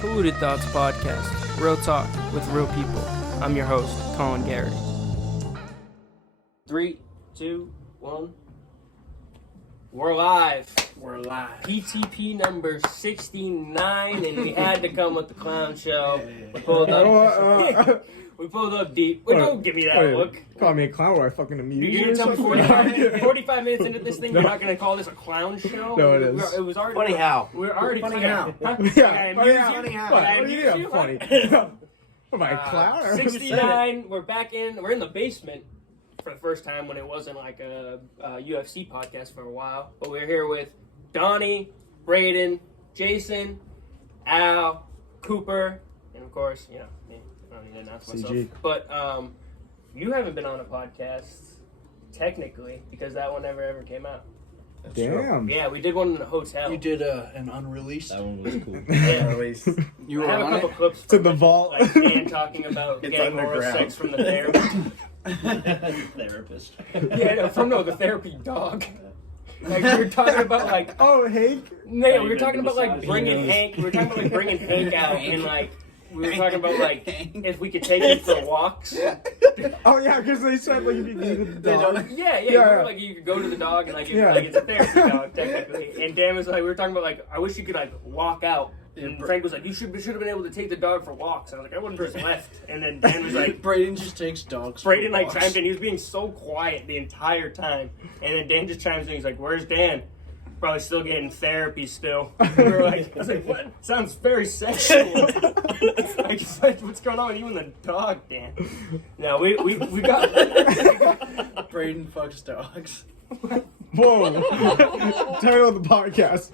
Polluted Thoughts Podcast, real talk with real people. I'm your host, Colin Garrett. 3, 2, 1. We're live. We're live. PTP number 69, and we had to come with the clown show. We pulled up deep. Wait, don't give me that look. Call me a clown or I fucking amuse You're you. gonna tell me 45 minutes into this thing, you're not gonna call this a clown show? No, it is. It was already Funny how? We're already Funny how? how? Huh? Yeah, Funny how? What? Did I What do you amuse mean you? I'm funny? Am I a clown? Or 69. We're back in. We're in the basement for the first time when it wasn't like a UFC podcast for a while. But we're here with Donnie, Braeden, Jason, Al, Cooper, and of course, you know, me. I don't need to announce myself. CG. But you haven't been on a podcast technically because that one never ever came out. Damn. Yeah, we did one in a hotel. You did an unreleased. That one was cool. Yeah. You I were have a on couple it? clips To from the it, vault. like Dan talking about It's getting oral underground. sex from the therapist. Therapist. Yeah, no, the therapy dog. Like we were talking about like Oh, Hank? no, we were talking about like bringing Hank. We were talking about like bringing Hank out and like we were talking about like if we could take him for walks. Oh, yeah, because they said, like, if you needed the dog. Yeah, Yeah, you yeah. were, like you could go to the dog and like, Yeah. like it's a therapy dog technically. And Dan was like, we were talking about like I wish you could like walk out. And Frank was like, you should have been able to take the dog for walks. And I was like, I wouldn't have just left. And then Dan was like, Braeden just takes dogs. for Braeden like walks. chimed in. He was being so quiet the entire time. And then Dan just chimes in. He's like, where's Dan? Probably still getting therapy still. And we were like, I was like, what? Sounds very sexual. Like, what's going on with you and the dog, Dan? No, we got... Braeden fucks dogs. Whoa. Title of the podcast.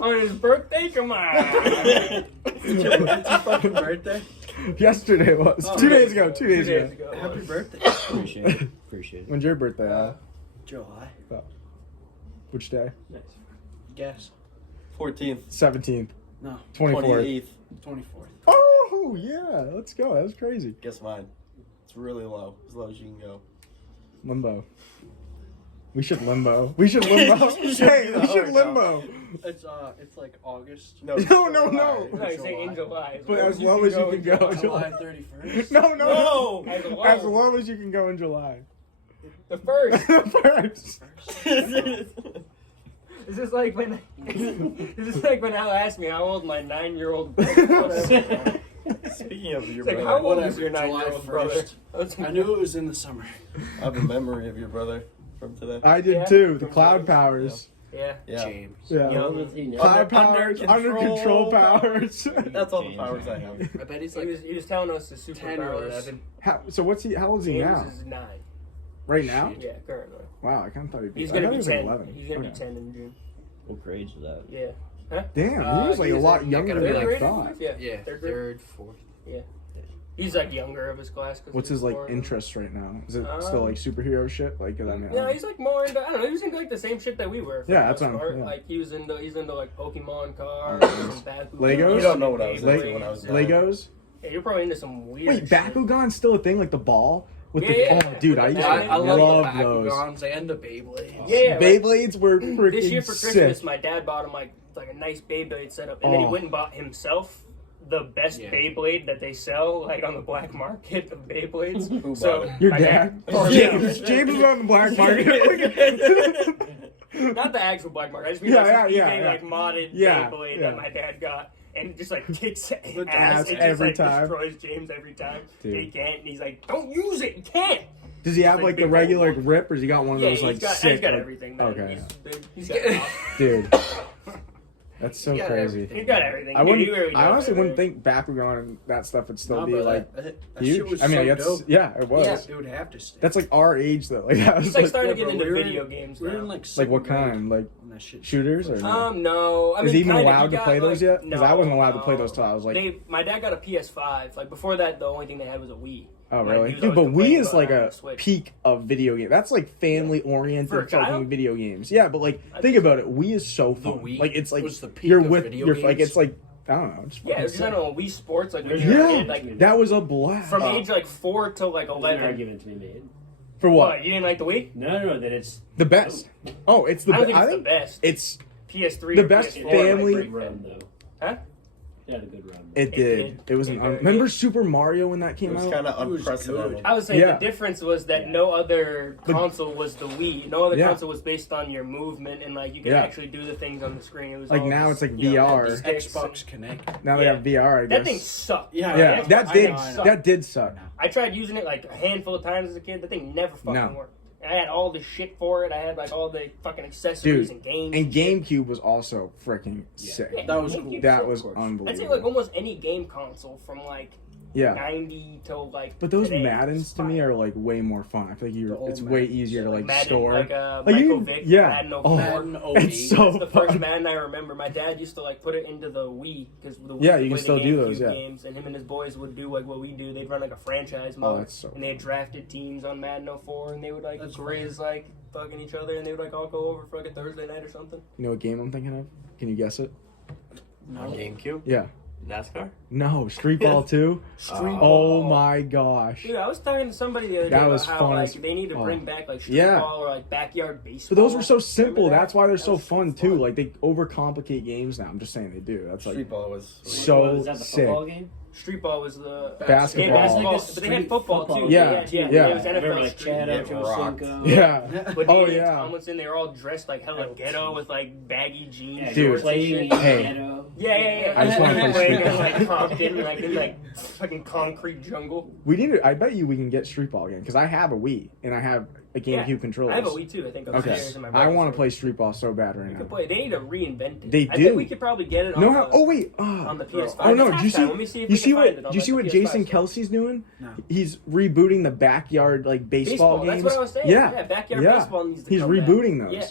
On his birthday? Come on. It's your fucking birthday. Yesterday was. Oh, 2 days ago. 2 days 2 days ago. ago. Happy birthday. Appreciate it. When's your birthday, Al? July. Which day? Guess. 14th. 17th. No. 24th. 28th. 24th. Oh, yeah. Let's go. That was crazy. Guess mine. It's really low. As low as you can go. Limbo. We should limbo. We should limbo. Hey, we should limbo. It's like August. No. No, he's saying in July. But as low as you can go in July July. 31st. No. As As low as you can go in July. The first. First. Is this like when Al asked me how old my 9-year-old brother was? Speaking of your It's like, brother, how old is Whatever, your July 9-year-old brother? 1st. I knew it was in the summer. I have a memory of your brother from today. I did Yeah. too. The cloud powers. Yeah. Yeah. James. Yeah. Young. Cloud Under powers. Under control control powers. That's all the powers I have. I bet he's He like was telling us the 10 superpower. or 11. So what's he? How old is he now? James is 9. Right now? Yeah, currently. Wow, I kind of thought he'd be. He's I gonna thought be he was 10. like 11. He's gonna be Okay. 10 in June. What grade is that? Yeah. Damn, he was like a lot younger gonna be than like I grade, thought. Yeah. Third grade. third, fourth. He's like younger of his class. What's his like interest right now? Is it still like superhero shit? Like, 'cause I mean, Yeah, he's like more into. I don't know. He was into like the same shit that we were. for Yeah, the that's most what I'm- part. yeah. Like he's into like Pokemon cards, Legos? and Bakugan. Legos? You don't know what I was Leg- into when I was young. Legos. Yeah, you're probably into some weird. Wait, shit. Bakugan's still a thing? Like the ball with the Yeah. oh, dude, I used to I love, the those. Bakugans and the Beyblades. Yeah, like, Beyblades were freaking this year for Christmas, sick. my dad bought him like a nice Beyblade setup, and then he Oh. went and bought himself the best Yeah. Beyblade that they sell like on the black market of Beyblades. Who So bought it? Your my dad? Or James. James was on the black market. Not the actual black market. I just mean Yeah, like some yeah, eBay yeah. like modded Yeah, Beyblade yeah. that my dad got. And just like kicks ass. ass It just every like time. destroys James every time. Dude. He can't. And he's like, don't use it. You can't. Does he have Like like the big regular old like, rip, or has he got one of Yeah, those like he's got sick? like- everything, man. Okay. He's got it all. Dude, that's so got crazy. He's got everything. I Dude, he wouldn't. really I does honestly wouldn't everything. think Bakugan and that stuff would still No, be but like that huge. shit was I mean, so I guess dope. yeah, it was. It would have to stay. That's like our age though. Like that was He's like like, starting to Yeah, get bro, into we're video in- games We're now. in like like second what grade kind? Like when that shit shooters or no? No. I mean, Is he even kinda, allowed to got, play those like, yet? Because I wasn't allowed to play no. those till I was like, My dad got a PS5. Like before that, the only thing they had was a Wii. oh Like, really? he was Dude, but always Wii complaining is about like having a a Switch. peak of video game. That's like family For oriented a child? fucking video games. Yeah, but like I think think- about it. Wii is so The fun. Wii Like it's like was the peak you're of with video you're like games. it's like I don't know. It's Yeah, fucking it's just, I sick. don't know, Wii Sports. Like when you're a kid, Yeah, like that was a blast. from age like 4 to like There's an 11. argument to be made. For what? What? You didn't like the Wii? No, that it's The best. Oh, it's the I don't best. think it's the best. It's PS3. The or best PS4, family- like, Good run though. Huh? It had a good run. It did. It was an. Remember Super Mario when that It came was out? kind of It was unprecedented. good. I was saying Yeah. the difference was that no other console was the Wii. No other Yeah. console was based on your movement and like you could Yeah. actually do the things on the screen. It was Like, all now just, it's like you know, VR. sticks Xbox and- Connect. Now they Yeah. have VR. I guess. That thing sucked. Yeah, Yeah, Xbox that did. Connect sucked. That did suck. I tried using it like a handful of times as a kid. The thing never fucking No. worked. I had all the shit for it. I had like all the fucking accessories Dude, and games. And GameCube was also freaking Yeah. sick. Yeah, That was GameCube cool. That sucked. was course. unbelievable. I'd say like almost any game console from like yeah. 90 till like. But those today Maddens is to me fire. are like way more fun. I feel like The old it's way Maddens. easier to like Madden, store. like Like, Michael you- Vick, yeah. Madden Oh, 04. Madden 08. it's so That's the first fun. Madden I remember. My dad used to like put it into the Wii because the Wii Yeah, could you can play still the do those, GameCube yeah. games, and him and his boys would do like what we do. They'd run like a franchise Oh, mode, that's so and they had drafted teams on Madden 04, and they would like That's grizz like fucking each other, and they would like all go over for like a Thursday night or something. You know what game I'm thinking of? Can you guess it? No. On GameCube? Yeah. NASCAR? No, Street Ball 2. Street Oh my gosh. Dude, I was talking to somebody the other day That about was how fun like as- they need to oh. bring back like street Yeah. ball or like backyard baseball. But those were so simple. Remember that? That's why they're That so was fun too. Like they overcomplicate games now. I'm just saying they do. That's like Street ball was so Was that the sick. football game? Street ball was the Basketball. Yeah, Basketball. but they had football too. Yeah, yeah. yeah. It was I NFL remember like Street. Chad Yeah, rocked. Ochocinco. Yeah. But Oh, Danny yeah. Tomlinson, they were all dressed like hella ghetto with like baggy jeans. Yeah, Dude. shorts and playing shit. Hey. ghetto. Yeah. I just wanna play playing Street in Ball. like Compton, like in like fucking concrete jungle. We need to. I bet you we can get Street Ball again because I have a Wii and I have a GameCube Yeah. controller. I have a Wii too. I think upstairs Okay. in my I brother's want to room. play Street Ball so bad right We now. could play. They need to reinvent it. They I do. think we could probably get it on, No, the, oh wait. on the PS5. Oh no! It's Do you halftime. see? Let me see if You we see can find what? it on Do you the see what PS5 Jason store. Kelsey's doing? No. He's rebooting the backyard like baseball games. That's what I was saying. Yeah, backyard yeah. baseball needs to He's come back. rebooting those. Yeah.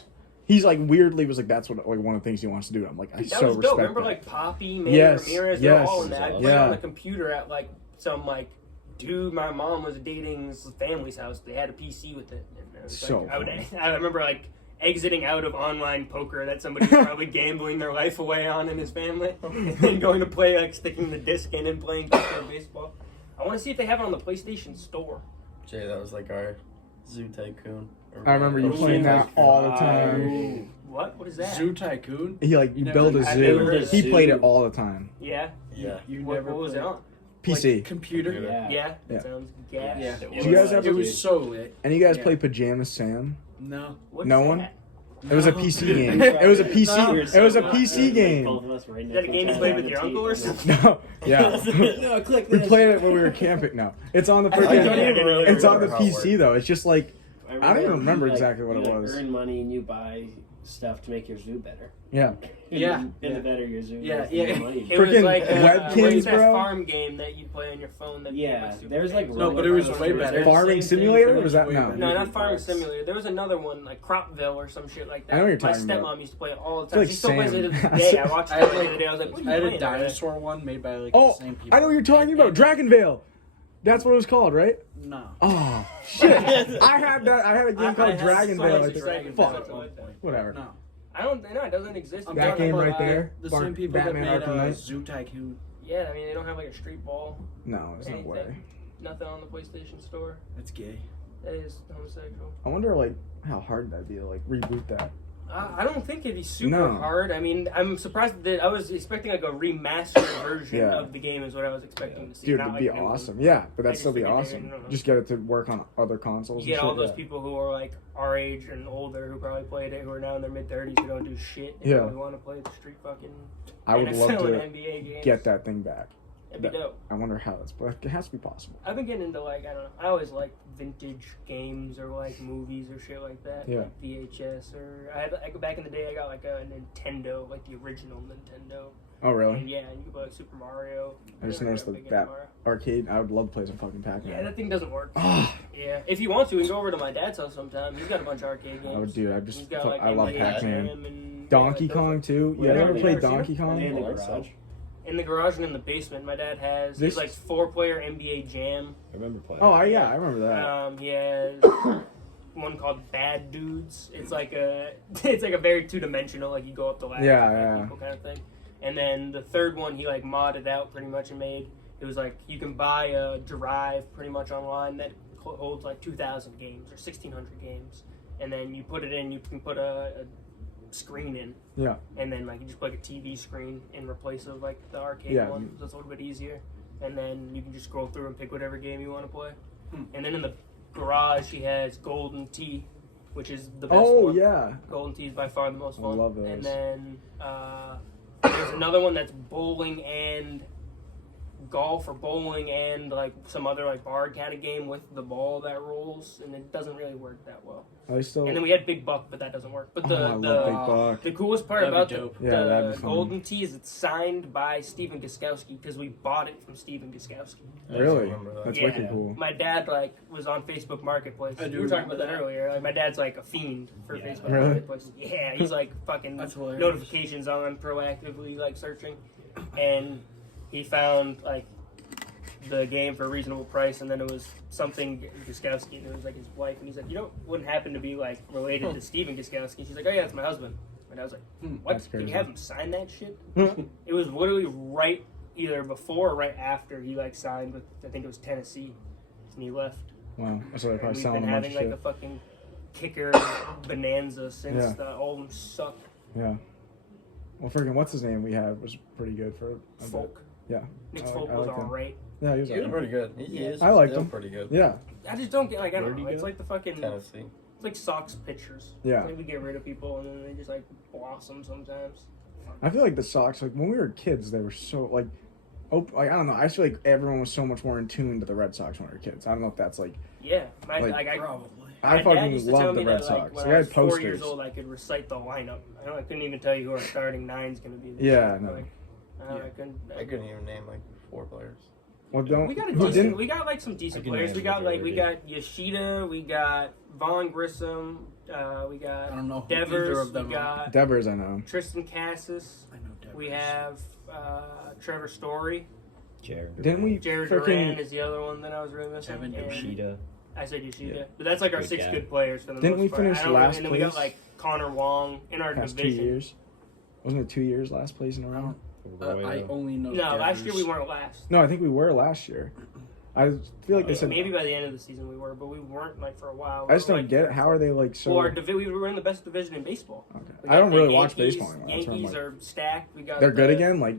He's like weirdly was like that's what like one of the things he wants to do. I'm like I Dude, that so was respect dope. Remember that. like Poppy, Manny Yes, Ramirez, they were yes. all in that. I played Yeah. on the computer at like some like dude my mom was dating's family's house. They had a PC with it. And it was, So like, fun. I remember like exiting out of online poker that somebody was probably gambling their life away on in his family, and then going to play like sticking the disc in and playing backyard baseball. I want to see if they have it on the PlayStation Store. Jay, that was like our Zoo Tycoon. I remember you Oh, playing yeah. that all the time. Ooh, what is that? Zoo Tycoon? He like you You build a never- I've zoo. never heard of He zoo. played it all the time. Yeah. Yeah. You What never was it played- on? PC. Like, computer? Yeah. Yeah. That Yeah. sounds gas. Yeah. It Did you guys was, ever- It was so lit. And you guys Yeah. play Pajama Sam? No. What's No that? one? It was a No. PC game. It was a PC. No. It was a PC game. Both of us were Is that a game you played with your uncle or something? No, yeah. No, click We this. played it when we were camping. No, it's on the I don't freaking. even really It's on the remember how it PC though. It's just like I don't even remember you, exactly what you, it was. Earn money and you buy stuff to make your zoo better. yeah. Yeah. And Yeah. the better your zoo, Yeah, is, the yeah. more money. It was Freaking like Webkins, that bro. farm game that you play on your phone. That Yeah, was super there's, like, famous. No, but it was way better. Farming Same thing Simulator? for- Was that way no? better. No, not Movie Farming parks. Simulator. There was another one like Cropville or some shit like that. I know what you're My talking stepmom about. used to play it all the I time. feel She still plays it to Sam. this day. I watched it I had, the like- other day. I was like, what are you I had a playing over there? dinosaur one made by like Oh, the same people. I know what you're talking about. Dragonvale. That's what it was called, right? No. Oh shit! I had that. I had a game I called had so Dragonvale. much I think. excitement Fuck. about something like that. Whatever. No. I don't know. It doesn't exist. I'm That talking game about, right there. The Bar- same people Batman that Arkham made Knight. Zoo Tycoon. Yeah, I mean they don't have like a street ball. No, there's no Anything. way. Nothing on the PlayStation Store. That's gay. That is homosexual. I wonder like how hard that'd be to like reboot that. I don't think it'd be super No. hard. I mean, I'm surprised that I was expecting like a remastered version Yeah. of the game is what I was expecting to see. Dude, not, it'd like, be a new one. awesome. Yeah, but I that'd just still be figured they awesome. didn't- Just get it to work on other consoles. You get and all shit, those yeah. people who are like our age and older who probably played it, who are now in their mid 30s who don't do shit. And Yeah. only want to play the street fucking I would love NFL to and NBA games. get that thing back. That'd be dope. I wonder how that's, but it has to be possible. I've been getting into like I don't know. I always like vintage games or like movies or shit like that. Yeah. Like VHS or I had like back in the day I got like a Nintendo, like the original Nintendo. Oh really? And yeah, and you could play like Super Mario. I just never noticed got that, big into that Mario. arcade. I would love to play some fucking Pac-Man. Yeah, that thing doesn't work. Ah, Yeah, if you want to, we can go over to my dad's house sometime. He's got a bunch of arcade games. I would do. He's got like I love NBA Pac-Man. Jam and Donkey yeah, Kong too. You Yeah, ever I've played never seen Donkey it. Kong? In the Oh, garage. in the garage and in the basement. My dad has This- he's like 4-player NBA Jam. I remember playing. Oh yeah, I remember that. He has one called Bad Dudes. It's like a very 2-dimensional, like you go up the ladder, Yeah, and fight yeah. people kind of thing. And then the third one he like modded out pretty much and made. It was like you can buy a drive pretty much online that holds like 2,000 games or 1,600 games, and then you put it in. You can put a screen in. Yeah. And then like you just plug a TV screen in replace of like the arcade Yeah. one. So it's a little bit easier. And then you can just scroll through and pick whatever game you want to play. And then in the garage he has Golden Tee, which is the best Oh one. yeah. Golden Tee is by far the most I fun. love those. And then there's another one that's bowling and golf or bowling and like some other like bar kind of game with the ball that rolls, and it doesn't really work that well. I still. And then we had Big Buck, but that doesn't work. But Oh, I love Big Buck. the coolest part That'd about be dope. Yeah, that'd the be fun. Golden Tee is it's signed by Steven Gostkowski because we bought it from Steven Gostkowski. Really? remember that. That's Yeah. wicked cool. My dad like was on Facebook Marketplace. I do We were talking about remember that earlier. Like my dad's like a fiend for Yeah. Facebook Really? Marketplace. Yeah, he's like fucking That's hilarious. notifications on, proactively like searching, and he found like the game for a reasonable price, and then it was something Gostkowski, and it was like his wife, and he's like, you know, wouldn't happen to be like related to Steven Gostkowski. She's like, oh yeah, that's my husband. And I was like, what? That's Did crazy. you have him sign that shit? It was literally right either before or right after he like signed with, I think it was Tennessee, and he left. Wow. That's what I And probably we've selling been a bunch of having like shit. a fucking kicker bonanza since Yeah. all of them sucked. Yeah. Well, freaking what's his name we had was pretty good for a bit. Folk. Yeah. Nick I Folk like was him. alright. Yeah, he was. He was alright. pretty good. He is I liked still him. pretty good. Yeah. I just don't get like, I Where'd don't he know. It's go? like the fucking Tennessee. it's like Sox pitchers. Yeah. It's like we get rid of people and then they just like blossom sometimes. I feel like the Sox, like when we were kids, they were so like, like I don't know. I feel like everyone was so much more in tune to the Red Sox when we were kids. I don't know if that's like. Yeah, my Like, I Probably. I my dad used fucking to tell love the me Red that, Sox. Like, Like, when I I had was 4 years posters. old, I could recite the lineup. I couldn't even tell you who our starting nine's gonna be. This Yeah, year. no. Like, I couldn't. I couldn't even name like 4 players. Well, don't. We got a who decent. didn't? We got like some decent I can players. name We got like we majority. got Yoshida. We got Vaughn Grissom. We I got don't know who either Devers. of We them are. got Devers, I know. Tristan Cassis. I know Devers. We have Trevor Story. Jared. Didn't we Jared freaking? Duran is the other one that I was really missing. Kevin and Yoshida. I said Yoshida, Yeah. but that's like our Good 6 guy. good players for the Didn't most we part. finish I don't- last And then we got place? like Connor Wong in our Past 2 division. years. Wasn't it 2 years last place in a row? I only know. No, last year we Devers. weren't last. No, I think we were last year. I feel like they said. Maybe by the end of the season we were, but we weren't like for a while. I just We were, don't like, get it. How are they like so? Well, we were in the best division in baseball. Okay. We I got don't the really watch Yankees. baseball anymore. That's why I'm Yankees like, are stacked. We got they're good the- again. Like,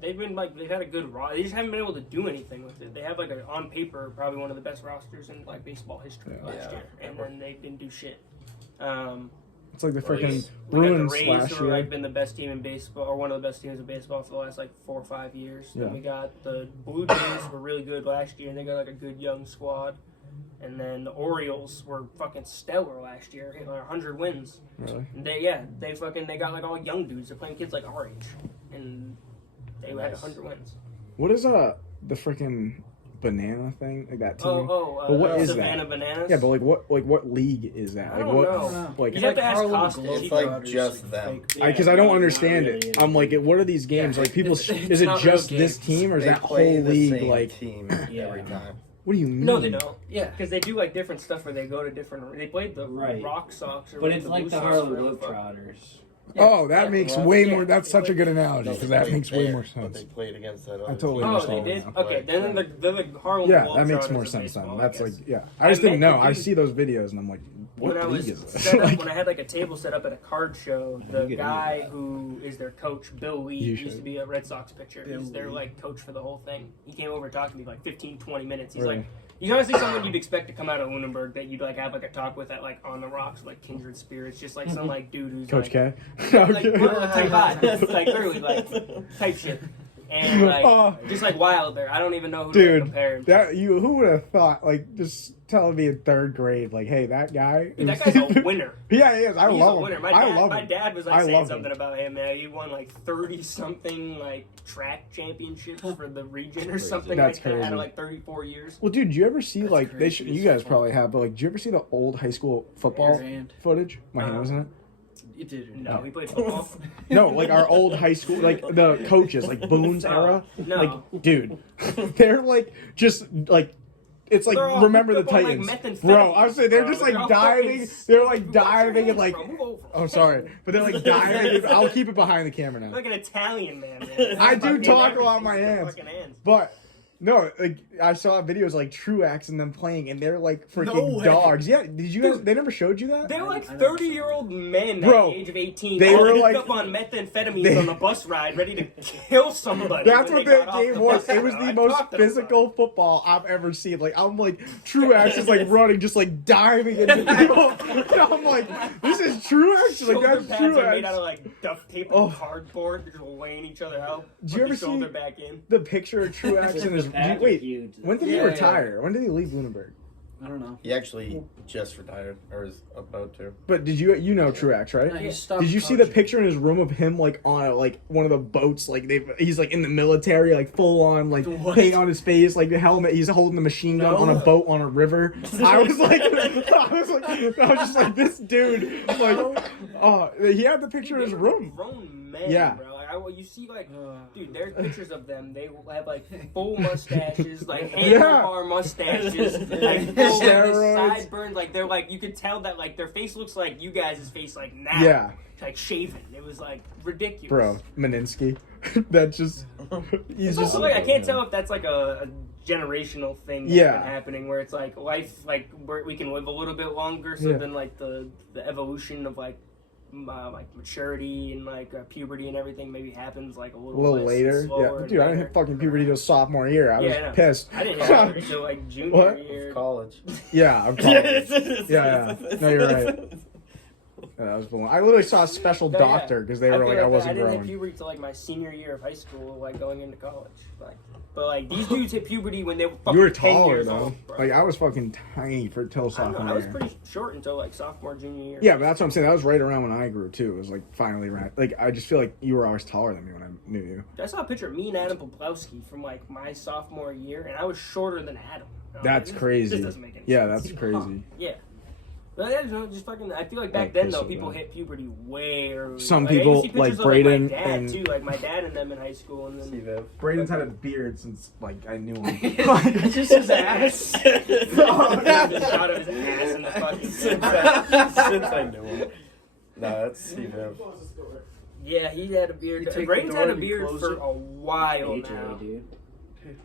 They've been like they've had a good roster. They just haven't been able to do anything with it. They have like on paper probably one of the best rosters in like baseball history Yeah. last Yeah. year, and then they didn't do shit. it's like the Well, freaking we got Bruins the Rays, last who have year. like been the best team in baseball, or one of the best teams in baseball for the last like 4 or 5 years. Yeah. Then we got the Blue Jays were really good last year, and they got like a good young squad. And then the Orioles were fucking stellar last year, hit like 100 wins. Really? And they got like all young dudes. They're playing kids like our age, and they had Nice. 100 wins. What is the freaking banana thing? Like that team? But what is Savannah that? Bananas. Yeah, but like what league is that? I Like don't what? know. Like, You have to ask Harlem Costas. Globetrotters, It's like just them. because I don't understand it. I'm like, what are these games? Yeah, Like people, it's is it not just real this games. team or is They that whole play the league same like? team Yeah. every time. What do you mean? No, they don't. Yeah. Because they do like different stuff where they go to different. They played the Right. Rock Sox, or But it's like Blue the Sox, Harlem whatever the fuck. Globetrotters. Oh, that makes well, way yeah, more. That's they such a played- good analogy No, because they that played makes way there, more But sense. they played against that. I other totally team. Oh, understand they that. did. Okay, then they're the Harlem Yeah, Globetrotters that makes more of sense then. baseball, That's I guess. like, yeah. I just I didn't met know. the I dude- see those videos and I'm like, what When I was league is this? set up, Like, when I had like a table set up at a card show, the get guy into that. who is their coach, Bill Lee, You used should. to be a Red Sox pitcher. Bill He's their Lee. like coach for the whole thing. He came over and talked to me for like 15, 20 minutes. He's Really? like, he's honestly someone you'd expect to come out of Lunenburg that you'd like have like a talk with at like On the Rocks, like kindred spirits, just like some like dude who's Coach like, K. like type vibe, like literally like type shit, and like Oh. just like Wilder. I don't even know who to Dude, compare him to. that who would have thought? Like, just telling me in 3rd grade, like, hey, that guy. Dude, that is- guy's a winner. Yeah, he is. I He's love a him. winner. My I dad, love my him. dad was I like saying love something him. about him. Man, he won like 30 something like track championships for the region or something That's like that. Out crazy. of like 34 years. Well, dude, did you ever see That's like they crazy. should? You guys probably have, but like, did you ever see the old high school football Your hand. footage? My hand was in it. You did. No, we played football. No, like our old high school, like the coaches, like Boone's era. No. Like, dude, they're like just like. It's like They're all remember the hooked up on, like, Titans, methamphetamine, bro. I was saying they're bro. just They're like all diving. fucking- They're like Watch your diving and hands, like. bro. Move over. Oh, sorry, but they're like diving. I'll keep it behind the camera now. Like an Italian man. I do Fucking talk a everything. lot with my Fucking hands. hands. But No, like I saw videos like Truax and them playing, and they're like No freaking way. dogs. Yeah, did you guys? They never showed you that? They're like I never 30-year-old men Bro, at the age of 18. they all were hooked like- up on methamphetamines on a bus ride, ready to kill somebody. That's when what they that got off game the was. bus. It was I the most talked to them about physical football I've ever seen. Like I'm like Truax is like running, just like diving into people. And I'm like, this is Truax. it. Like Shoulder that's pads are made Truax. out of like duct tape Oh. and cardboard. They're just weighing each other out. Did Put you ever the shoulder see- back in? The picture of Truax in his Pads are wait. huge. When did he Yeah, retire? When did he leave Lunenburg? I don't know. He actually just retired, or is about to. But did you know Truax, right? No, he stopped Did you see the coaching. picture in his room of him like on a, like one of the boats? Like he's like in the military, like full on like What? paint on his face, like the helmet. He's holding the machine gun on a boat on a river. I was just like, this dude. Like, oh, he had the picture in his room. Grown men, Yeah. bro. You see, like, dude, there's pictures of them. They have like full mustaches, like handlebar mustaches, like full Steroids. sideburns. Like they're like, you could tell that like their face looks like you guys' face, like now. Yeah. Like shaven. It was like ridiculous. Bro, Meninsky. That's just he's It's just also like I can't tell if that's like a generational thing that's Yeah. been happening where it's like life, like we can live a little bit longer, so Yeah. then like the evolution of like maturity and like puberty and everything maybe happens like a little less later. slower Yeah, and dude, I didn't later. hit fucking puberty till sophomore year. I Yeah, was I know. pissed. I didn't have puberty until like junior What? year. College. Yeah, I'm college. Yeah. No, you're right. Yeah, that was balloon. I literally saw a special Yeah, doctor because they I were feel like I wasn't I didn't hit growing. puberty till like my senior year of high school, like going into college. Like, but like these dudes hit puberty when they were fucking You were 10 taller years though. old, bro. Like I was fucking tiny for till I don't know, sophomore I was year. pretty short until like sophomore, junior year. Yeah, but that's what I'm saying. That was right around when I grew too. It was like finally right. Like I just feel like you were always taller than me when I knew you. I saw a picture of me and Adam Poplowski from like my sophomore year, and I was shorter than Adam. And I was That's like, crazy. This doesn't make any Yeah, sense. that's crazy. Yeah. But yeah, just fucking. I feel like back That then though, pissed people me off. hit puberty way early. Some Like, I people, see pictures like of, Braeden my dad and- too, like my dad and them in high school, and then CVIV. Braden's had a beard since like I knew him. it's just his ass. Just shot of his ass in the fucking. Since I knew him. No, that's CVIV. Yeah, he had a beard. You take Braden's the had door a and you beard close for it? a while now. AJ, dude.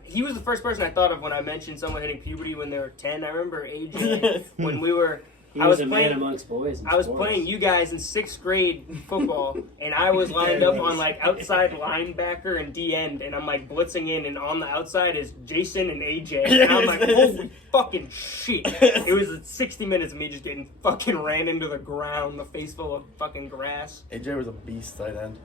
He was the first person I thought of when I mentioned someone hitting puberty when they were 10. I remember AJ when we were. He I was was a playing. man amongst boys. in I was sports. playing you guys in 6th grade football, and I was lined up on like outside linebacker and D end, and I'm like blitzing in, and on the outside is Jason and AJ, and I'm like, holy fucking shit! It was 60 minutes of me just getting fucking ran into the ground, the face full of fucking grass. AJ was a beast tight end.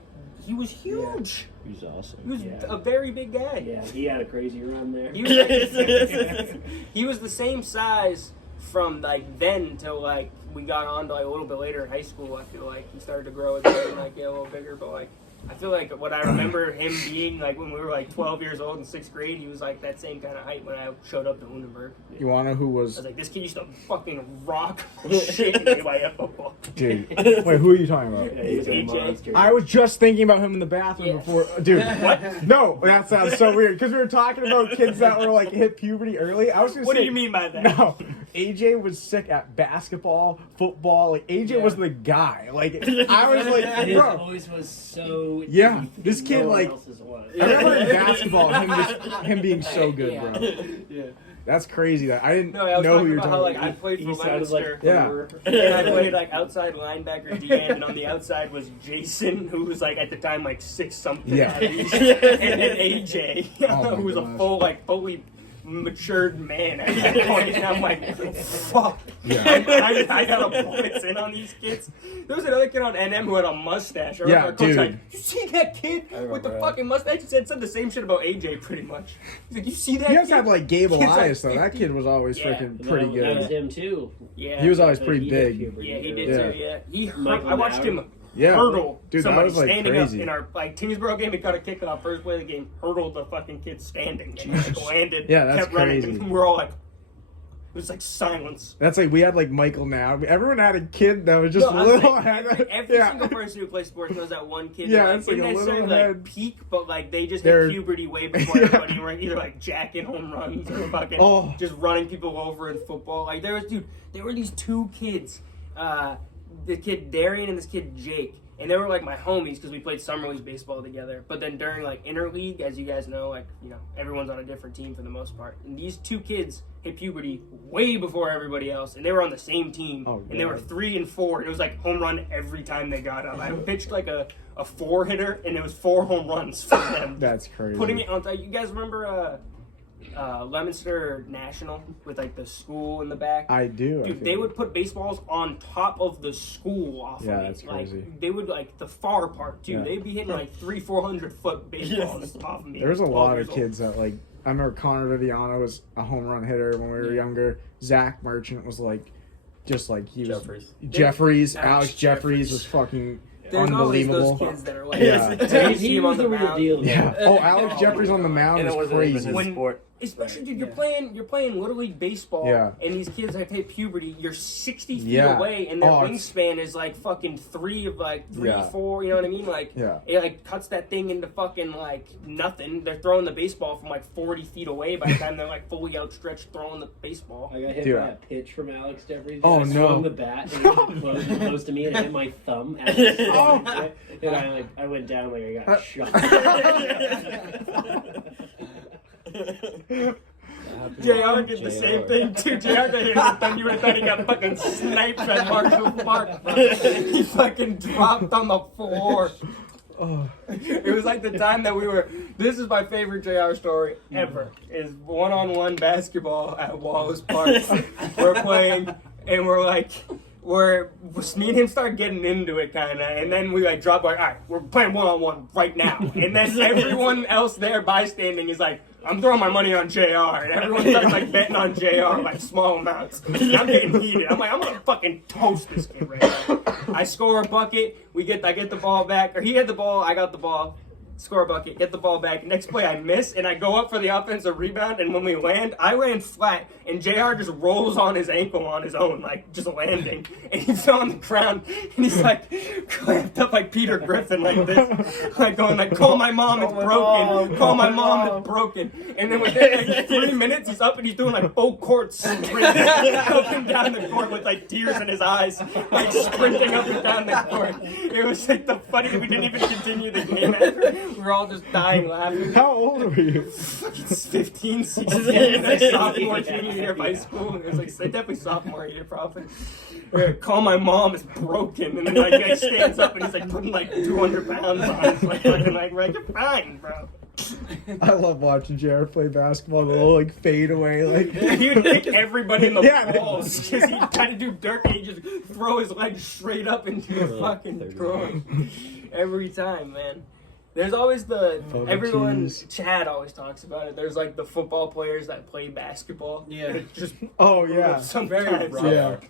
He was huge. He was awesome. He was yeah. a very big guy. Yeah, he had a crazy run there. He was, like, he was the same size from like then till like we got on to like a little bit later in high school. I feel like he started to grow again and like get a little bigger, but like I feel like what I remember him being like when we were like 12 years old in 6th grade, he was like that same kind of height when I showed up to Lunenburg. You wanna know who I was was like, this kid used to fucking rock shit in AYF football. dude? Wait, who are you talking about? Yeah, he was a AJ. monster. I was just thinking about him in the bathroom Yeah. before, dude. What? No, that sounds so weird because we were talking about kids that were like hit puberty early. I was gonna What say, do you mean by that? No, AJ was sick at basketball, football. Like AJ Yeah. was the guy. Like I was like, His bro. voice was so Yeah, deep, this kid, no one like- else's was. I remember in basketball him being so good, Yeah. bro. Yeah. That's crazy. That I didn't No, I was know who talking you were about how talking like I about. played for He sounded like Leinster. Yeah. Homer. And I played like outside linebacker D end, and on the outside was Jason, who was like at the time like 6 something, Yeah. at least. And then AJ, Oh my who was gosh. a fully matured man at that point. And I'm like, fuck. Yeah. I gotta blitz in on these kids. There was another kid on NM who had a mustache. I remember Yeah, our coach dude. like, you see that kid I with the remember that. fucking mustache? He said the same shit about AJ pretty much. He's like, you see that You guys kid? had like Gabe Kid's, like, Elias though. That 50. kid was always Yeah. freaking That- pretty That was good. him too. Yeah. He was always But pretty he did big. puberty Yeah, he early. did Yeah. too. Yeah, he. Michael I watched him Dowd. Yeah, hurdle dude, that somebody was like standing crazy. up in our like Tingsboro game. He caught a kickoff first play of the game, hurdled the fucking kid standing, and like, landed. Yeah, that's kept running, crazy. and we're all like, it was like silence. That's like we had like Michael now. Everyone had a kid that was just No, I was little. like, every yeah. single person who plays sports knows that one kid. Yeah, who, like, it's like didn't a little necessarily like head. peak, but like they just They're- hit puberty way before Yeah. everybody. Were either like jacking home runs or fucking Oh. just running people over in football. Like there were these 2 kids, the kid Darian and this kid Jake. And they were like my homies because we played summer league baseball together. But then during like interleague, as you guys know, like, you know, everyone's on a different team for the most part. And these two kids hit puberty way before everybody else, and they were on the same team. And they were 3 and 4. And it was like home run every time they got up. I pitched like a 4 hitter, and it was 4 home runs for them. That's crazy. Putting it on. You guys remember Leominster National with like the school in the back? I do. Dude, they would put baseballs on top of the school off of it. That's crazy. Like, they would, like, the far part, too. Yeah. They'd be hitting, like, 300-400 foot baseballs off of me. There's a lot of old. kids that, like, I remember Connor Viviano was a home run hitter when we were younger. Zach Merchant was, like, just like he was. Jeffries. Alex Jeffries was fucking There's unbelievable. always those kids that are like, Yeah. He was the real deal. Yeah. Oh, Alex Jeffries on the mound And it was wasn't even crazy. his sport. Especially, dude, you're playing Little League Baseball, and these kids have hit puberty, you're 60 feet away, and their wingspan is like fucking 3, 4, you know what I mean? Like, it like cuts that thing into fucking like nothing. They're throwing the baseball from like 40 feet away by the time they're like fully outstretched throwing the baseball. I got hit by a pitch from Alex Jeffries. Oh, I swung the bat, and it was close to me, and it hit my thumb. And I went down like I got shot. JR did the same thing too. JR did hit it, then you would have thought he got fucking sniped at Marshall Park. He fucking dropped on the floor. It was like the time that we were. This is my favorite JR story ever. Is one-on-one basketball at Wallace Park. We're playing, and we're like. Me and him start getting into it, kind of, and then we like drop like, all right, we're playing one-on-one right now, and then everyone else there bystanding is like, I'm throwing my money on JR, and everyone starts like betting on JR like small amounts. I'm getting heated. I'm like, I'm gonna fucking toast this kid right now. I score a bucket. I get the ball back, or he had the ball, I got the ball. Score a bucket, get the ball back. Next play, I miss, and I go up for the offensive rebound, and when we land, I land flat, and JR just rolls on his ankle on his own, like, just landing. And he's on the ground, and he's, like, clamped up like Peter Griffin, like this. Like, going, like, call my mom, it's broken. Call my mom, it's broken. And then within, like, 3 minutes, he's up, and he's doing, like, full court sprints up and down the court with, like, tears in his eyes, like, sprinting up and down the court. It was, like, the funny, we didn't even continue the game after. We were all just dying laughing. How old were you? It's 15, 16, like sophomore, junior year of high school. It was like definitely sophomore year, probably. Call my mom, it's broken. And then like guy stands up and he's like putting like 200 pounds on us. Like, we're like, you're fine, bro. I love watching JR play basketball. The little like fade away, like he would kick everybody in the balls because he tried to do dirt and he just throw his legs straight up into the fucking throwing every time, man. There's always Chad always talks about it. There's like the football players that play basketball. Yeah. Just Very rough.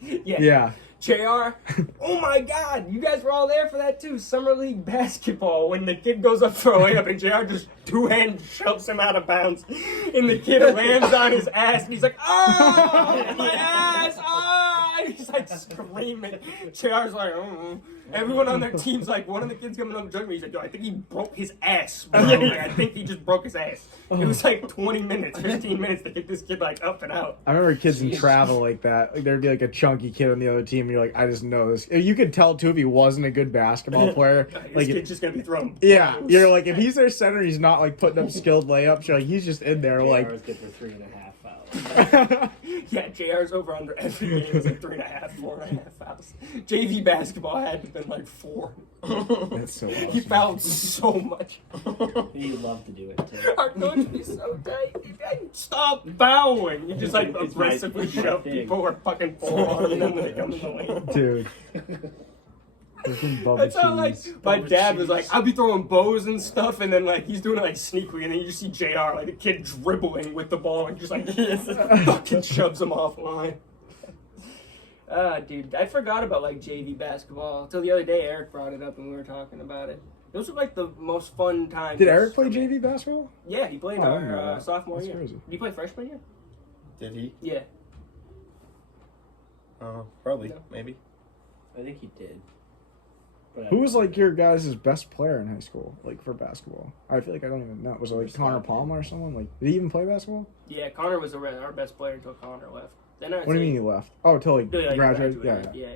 Yeah. JR, oh my God, you guys were all there for that too. Summer League basketball when the kid goes up for a layup and JR just 2-hand shoves him out of bounds. And the kid lands on his ass and he's like, oh, my ass, oh! And he's like screaming. JR's like, oh. Everyone on their team's like, one of the kids coming up to me, he's like, yo, I think he broke his ass, bro. Like, I think he just broke his ass. It was like 20 minutes, 15 minutes to get this kid like up and out. I remember kids in travel like that. Like there'd be like a chunky kid on the other team, and you're like, I just know this. You could tell too if he wasn't a good basketball player. This kid's just gonna be thrown. Yeah, you're like, if he's their center, he's not like putting up skilled layups. You're like, he's just in there like. JR was good for 3.5 fouls. Yeah, JR's over under every game was like 3.5, 4.5 fouls. JV basketball had to have been like 4. That's so awesome. He fouled so much. You love to do it too. Our coach would be so tight. Stop bowing. You just like aggressively shove people who are fucking forearming them when they come in the lane. Dude. That's how like my dad was like, I'll be throwing bows and stuff, and then like he's doing it like sneakily, and then you just see JR like the kid dribbling with the ball and just like fucking shoves him offline. Dude, I forgot about like JV basketball until the other day. Eric brought it up and we were talking about it. Those were like the most fun times. Did Eric play JV basketball? Yeah, he played our sophomore year. Crazy. Did he play freshman year? Did he? Yeah. Probably, No. maybe. I think he did. Who was like your guys' best player in high school, like for basketball? I feel like I don't even know. Was it like Connor Palmer or someone? Like, did he even play basketball? Yeah, Connor was our best player until Connor left. Then What do you mean he left? Oh, until he Yeah, graduated? Yeah.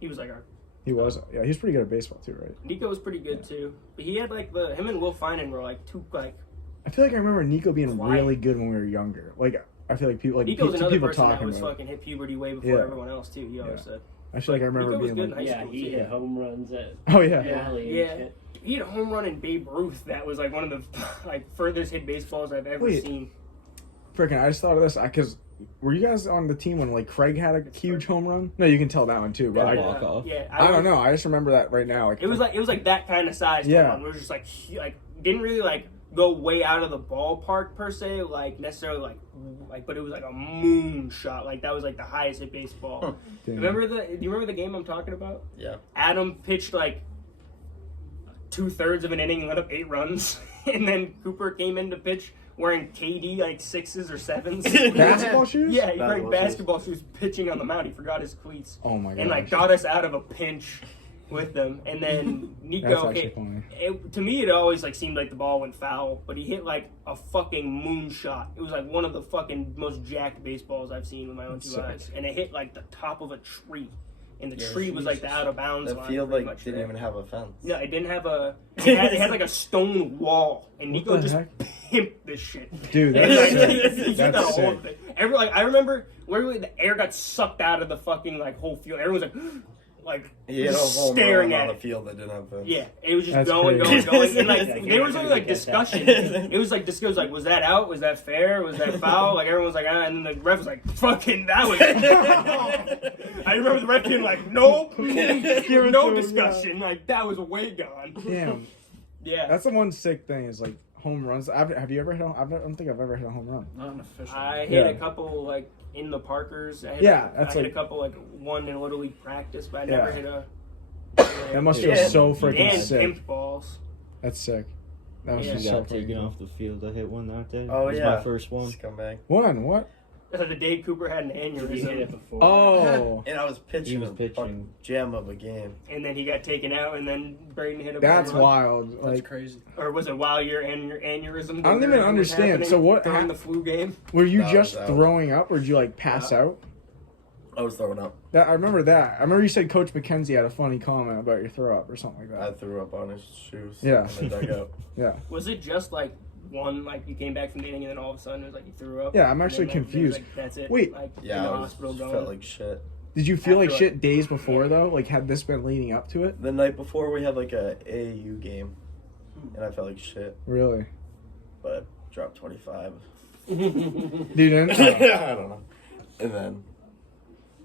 He was like our He was. Yeah, he's pretty good at baseball too, right? Nico was pretty good too. But he had like him and Will Finan were like two like. I feel like I remember Nico being Quiet. really good when we were younger. Like I feel like people Nico's another people person that talking was about. fucking hit puberty way before Yeah. everyone else too. He always said. I feel like I remember Nico was being good like, in high Yeah, school he too. hit home runs at oh yeah. Valley Yeah. and shit. He had a home run in Babe Ruth. That was like one of the like furthest hit baseballs I've ever Wait. seen. Freaking! I just thought of this because were you guys on the team when like Craig had a huge home run? No, you can tell that one too. But Yeah, I, walk off. Yeah, I don't know. I just remember that right now. Like, It was like that kind of size. Yeah. Home run. It was just like didn't really like go way out of the ballpark per se, like necessarily like, but it was like a moon shot. Like that was like the highest hit baseball. damn. Do you remember the game I'm talking about? Yeah. Adam pitched like 2/3 of an inning and let up 8 runs, and then Cooper came in to pitch wearing KD like 6s or 7s. Basketball shoes? Yeah, he wearing Basketball basketball shoes pitching on the mound. He forgot his cleats. Oh my god! And like got us out of a pinch with them. And then That's Nico, actually funny. to me it always like seemed like the ball went foul, but he hit like a fucking moonshot. It was like one of the fucking most jacked baseballs I've seen with my own two Sick. eyes, and it hit like the top of a tree, and the Yeah, tree was like the out of bounds That line. field pretty like much didn't there. even have a fence. No, it didn't have a. It had like a stone wall, and What Nico the just heck? pimped this shit. Dude, And, that's like, sick. he did That's the whole sick. thing. I remember literally the air got sucked out of the fucking like whole field. Everyone was like He hit a home staring run at on a it. field that didn't have a fence. Yeah, it was just That's going, crazy. going, and like Yeah, there was you're only like gonna get that. discussion. It was like discussion, like was that out? Was that fair? Was that foul? Like everyone was like, ah, and then the ref was like, fucking that was. I remember the ref being like, nope, it no to him, discussion. Like that was way gone. Damn, Yeah, that's the one sick thing is like home runs. Have you ever hit? I don't think I've ever hit a home run. Not an official. I hit Yeah. a couple like in the Parkers. I hit Yeah, I that's hit like- a couple like one in Little League practice, but I Yeah. never hit a. That must feel Yeah. so freaking And sick. pimped balls. That's sick. That must Yeah. be We so got freaking taken cool. off the field. I hit one that day. Oh it was yeah. my first one. Scumbag. One what? The day Cooper had an You hit aneurysm, it before. Oh, And I was pitching. He was a pitching. fucking gem of a game. and then he got taken out, and then Braeden hit a that's home run. wild. That's Like, crazy. Or was it while your aneurysm? I don't even was understand. happening So what during hap- the flu game? were you No, just I was out. throwing up, or did you like pass out? I was throwing up. That I remember that. I remember you said Coach McKenzie had a funny comment about your throw up or something like I that. threw up on his shoes. Yeah. In the dugout. Yeah. Was it just like one, like you came back from the inning and then all of a sudden it was like you threw up? Yeah, I'm And actually then, like, confused. Like, that's it. Wait. Like Yeah, in the I hospital was, going. felt like shit. Did you feel like After, shit days before though? Like had this been leading up to it? The night before we had like a AAU game, and I felt like shit, Really? but I dropped 25. You didn't? I don't know. And then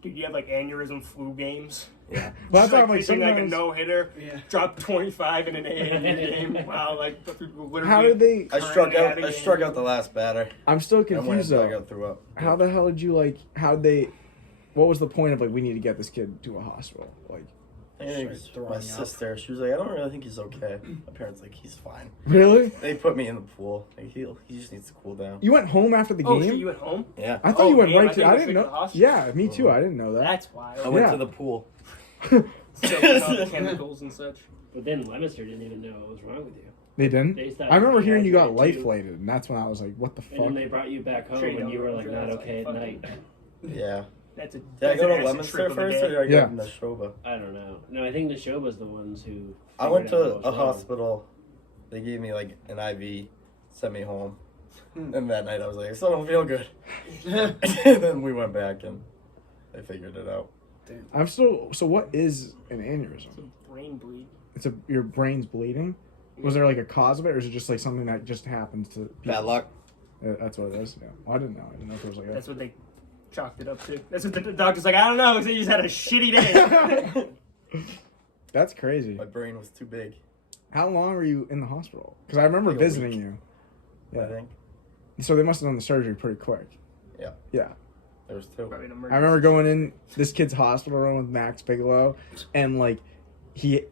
Dude, you have like aneurysm flu games. yeah, But Just, I'm like pitching, like a sometimes. no hitter, Yeah. dropped 25 in an AAU game. Wow, like literally. How did they? I struck out. Currently I struck having out the last batter. I'm still I went confused and though. dugout, threw up. How the hell did you like? How'd they? What was the point of like we need to get this kid to a hospital? Like I think it was Straight throwing my up. sister. She was like, I don't really think he's okay. My parents like, he's fine. really? They put me in the pool. Like he just needs to cool down. You went home after the Oh, game? so you at home? Yeah. I thought Oh, you went damn, right I to. thought I you didn't went to know. the hospital. Yeah, me too. I didn't know that. That's I wild. went Yeah. to the pool. Soaking up chemicals and such. But then Lemonster didn't even know what was wrong with you. They didn't. They thought I remember you hearing you got dehydrated, too. life-flighted, and that's when I was like, "What the And then fuck?" they brought you back home Sure you and you don't were like remember not that. okay at Fucking- night. Yeah. That's a. Did I that's go to an acid Lemonster trip of the first, day. or did I go Yeah. to Neshoba? I don't know. No, I think Neshoba's the ones who. I went figured out to what a was wrong. hospital. They gave me like an IV, sent me home, Hmm. and that night I was like, I still don't feel good. And then we went back and they figured it out. I'm still. So what is an aneurysm? It's a brain bleed. It's your brain's bleeding. Was there like a cause of it, or is it just like something that just happens to? people? Bad luck. That's what it is. Yeah. Well, I didn't know. I didn't know if it was like. That's what they chalked it up to. That's what the doctor's like. I don't know. He just had a shitty day. That's crazy. My brain was too big. How long were you in the hospital? Because I remember Like a visiting week. you. I Yeah. think So they must have done the surgery pretty quick. Yeah. Yeah. there was two. Probably an I emergency. remember going in this kid's hospital room with Max Bigelow, and like he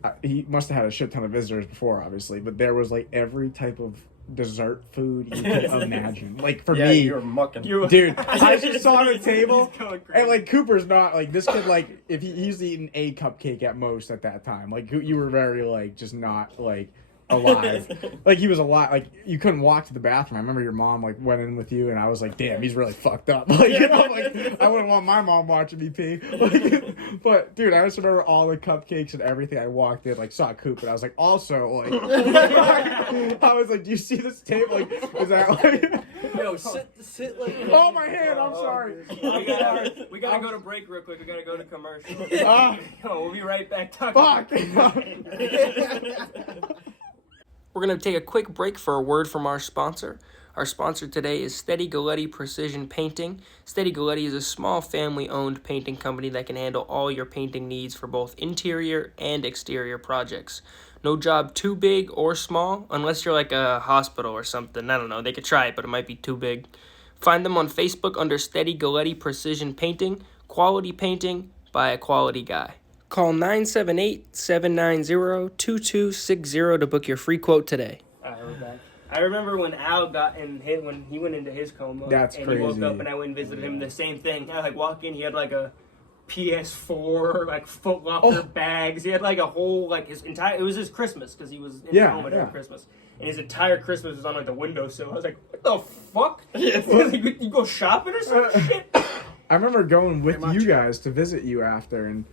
must have had a shit ton of visitors before, obviously, but there was like every type of dessert food you could imagine. Like for Yeah, me, you were mucking. dude, I just saw on the table, He's going crazy. and like Cooper's not like this kid. Like if he's eating a cupcake at most at that time, like you were very like just not like alive. Like he was alive. Like you couldn't walk to the bathroom. I remember your mom like went in with you, and I was like, damn, he's really fucked up. Like like I wouldn't want my mom watching me pee. Like, but dude, I just remember all the cupcakes and everything. I walked in, like saw Coop, and I was like, also like, I was like, do you see this tape? Like, is that like? Yo, sit like. Oh my hand! I'm sorry. We gotta go to break real quick. We gotta go to commercial. We'll be right back talking. Fuck. We're going to take a quick break for a word from our sponsor. Our sponsor today is Steady Guglietti Precision Painting. Steady Guglietti is a small family-owned painting company that can handle all your painting needs for both interior and exterior projects. No job too big or small, unless you're like a hospital or something. I don't know. They could try it, but it might be too big. Find them on Facebook under Steady Guglietti Precision Painting. Quality painting by a quality guy. Call 978-790-2260 to book your free quote today. I remember when Al when he went into his coma. That's and crazy. He woke up and I went and visited him. The same thing. I walk in, he had like a PS4, like Foot Locker bags. He had like a whole his entire. It was his Christmas because he was in the coma during Christmas, and his entire Christmas was on like the windowsill. I was like, what the fuck? You go shopping or some shit? I remember going with you guys to visit you after, and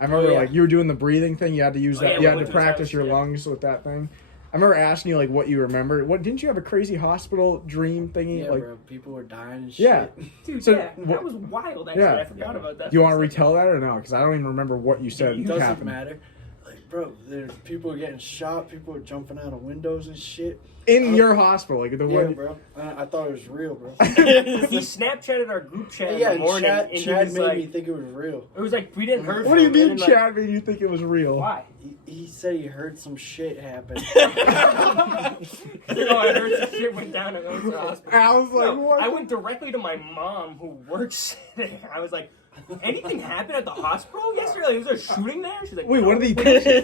I remember like you were doing the breathing thing. You had to use that. You had to practice your lungs with that thing. I remember asking you like what you remember. What didn't you have a crazy hospital dream thingy? Yeah, like, bro. People were dying and shit. Yeah, dude. So, that was wild. Actually, I forgot about that. Do you want to retell that or no? Because I don't even remember what you said. It doesn't happened. matter. Like, bro, there's people are getting shot. People are jumping out of windows and shit. In your hospital, like the one. bro. I thought it was real, bro. He Snapchatted our group chat in the morning, and Chad made like, me think it was real. It was like we didn't heard. What do you mean, and Chad? Made you think it was real? Why? He said he heard some shit happen. I heard some shit went down at the hospital. I was like, what? I went directly to my mom who works there. I was like, anything happened at the hospital yesterday? Like, was there a shooting there? She's like, Wait, no. what did he text you?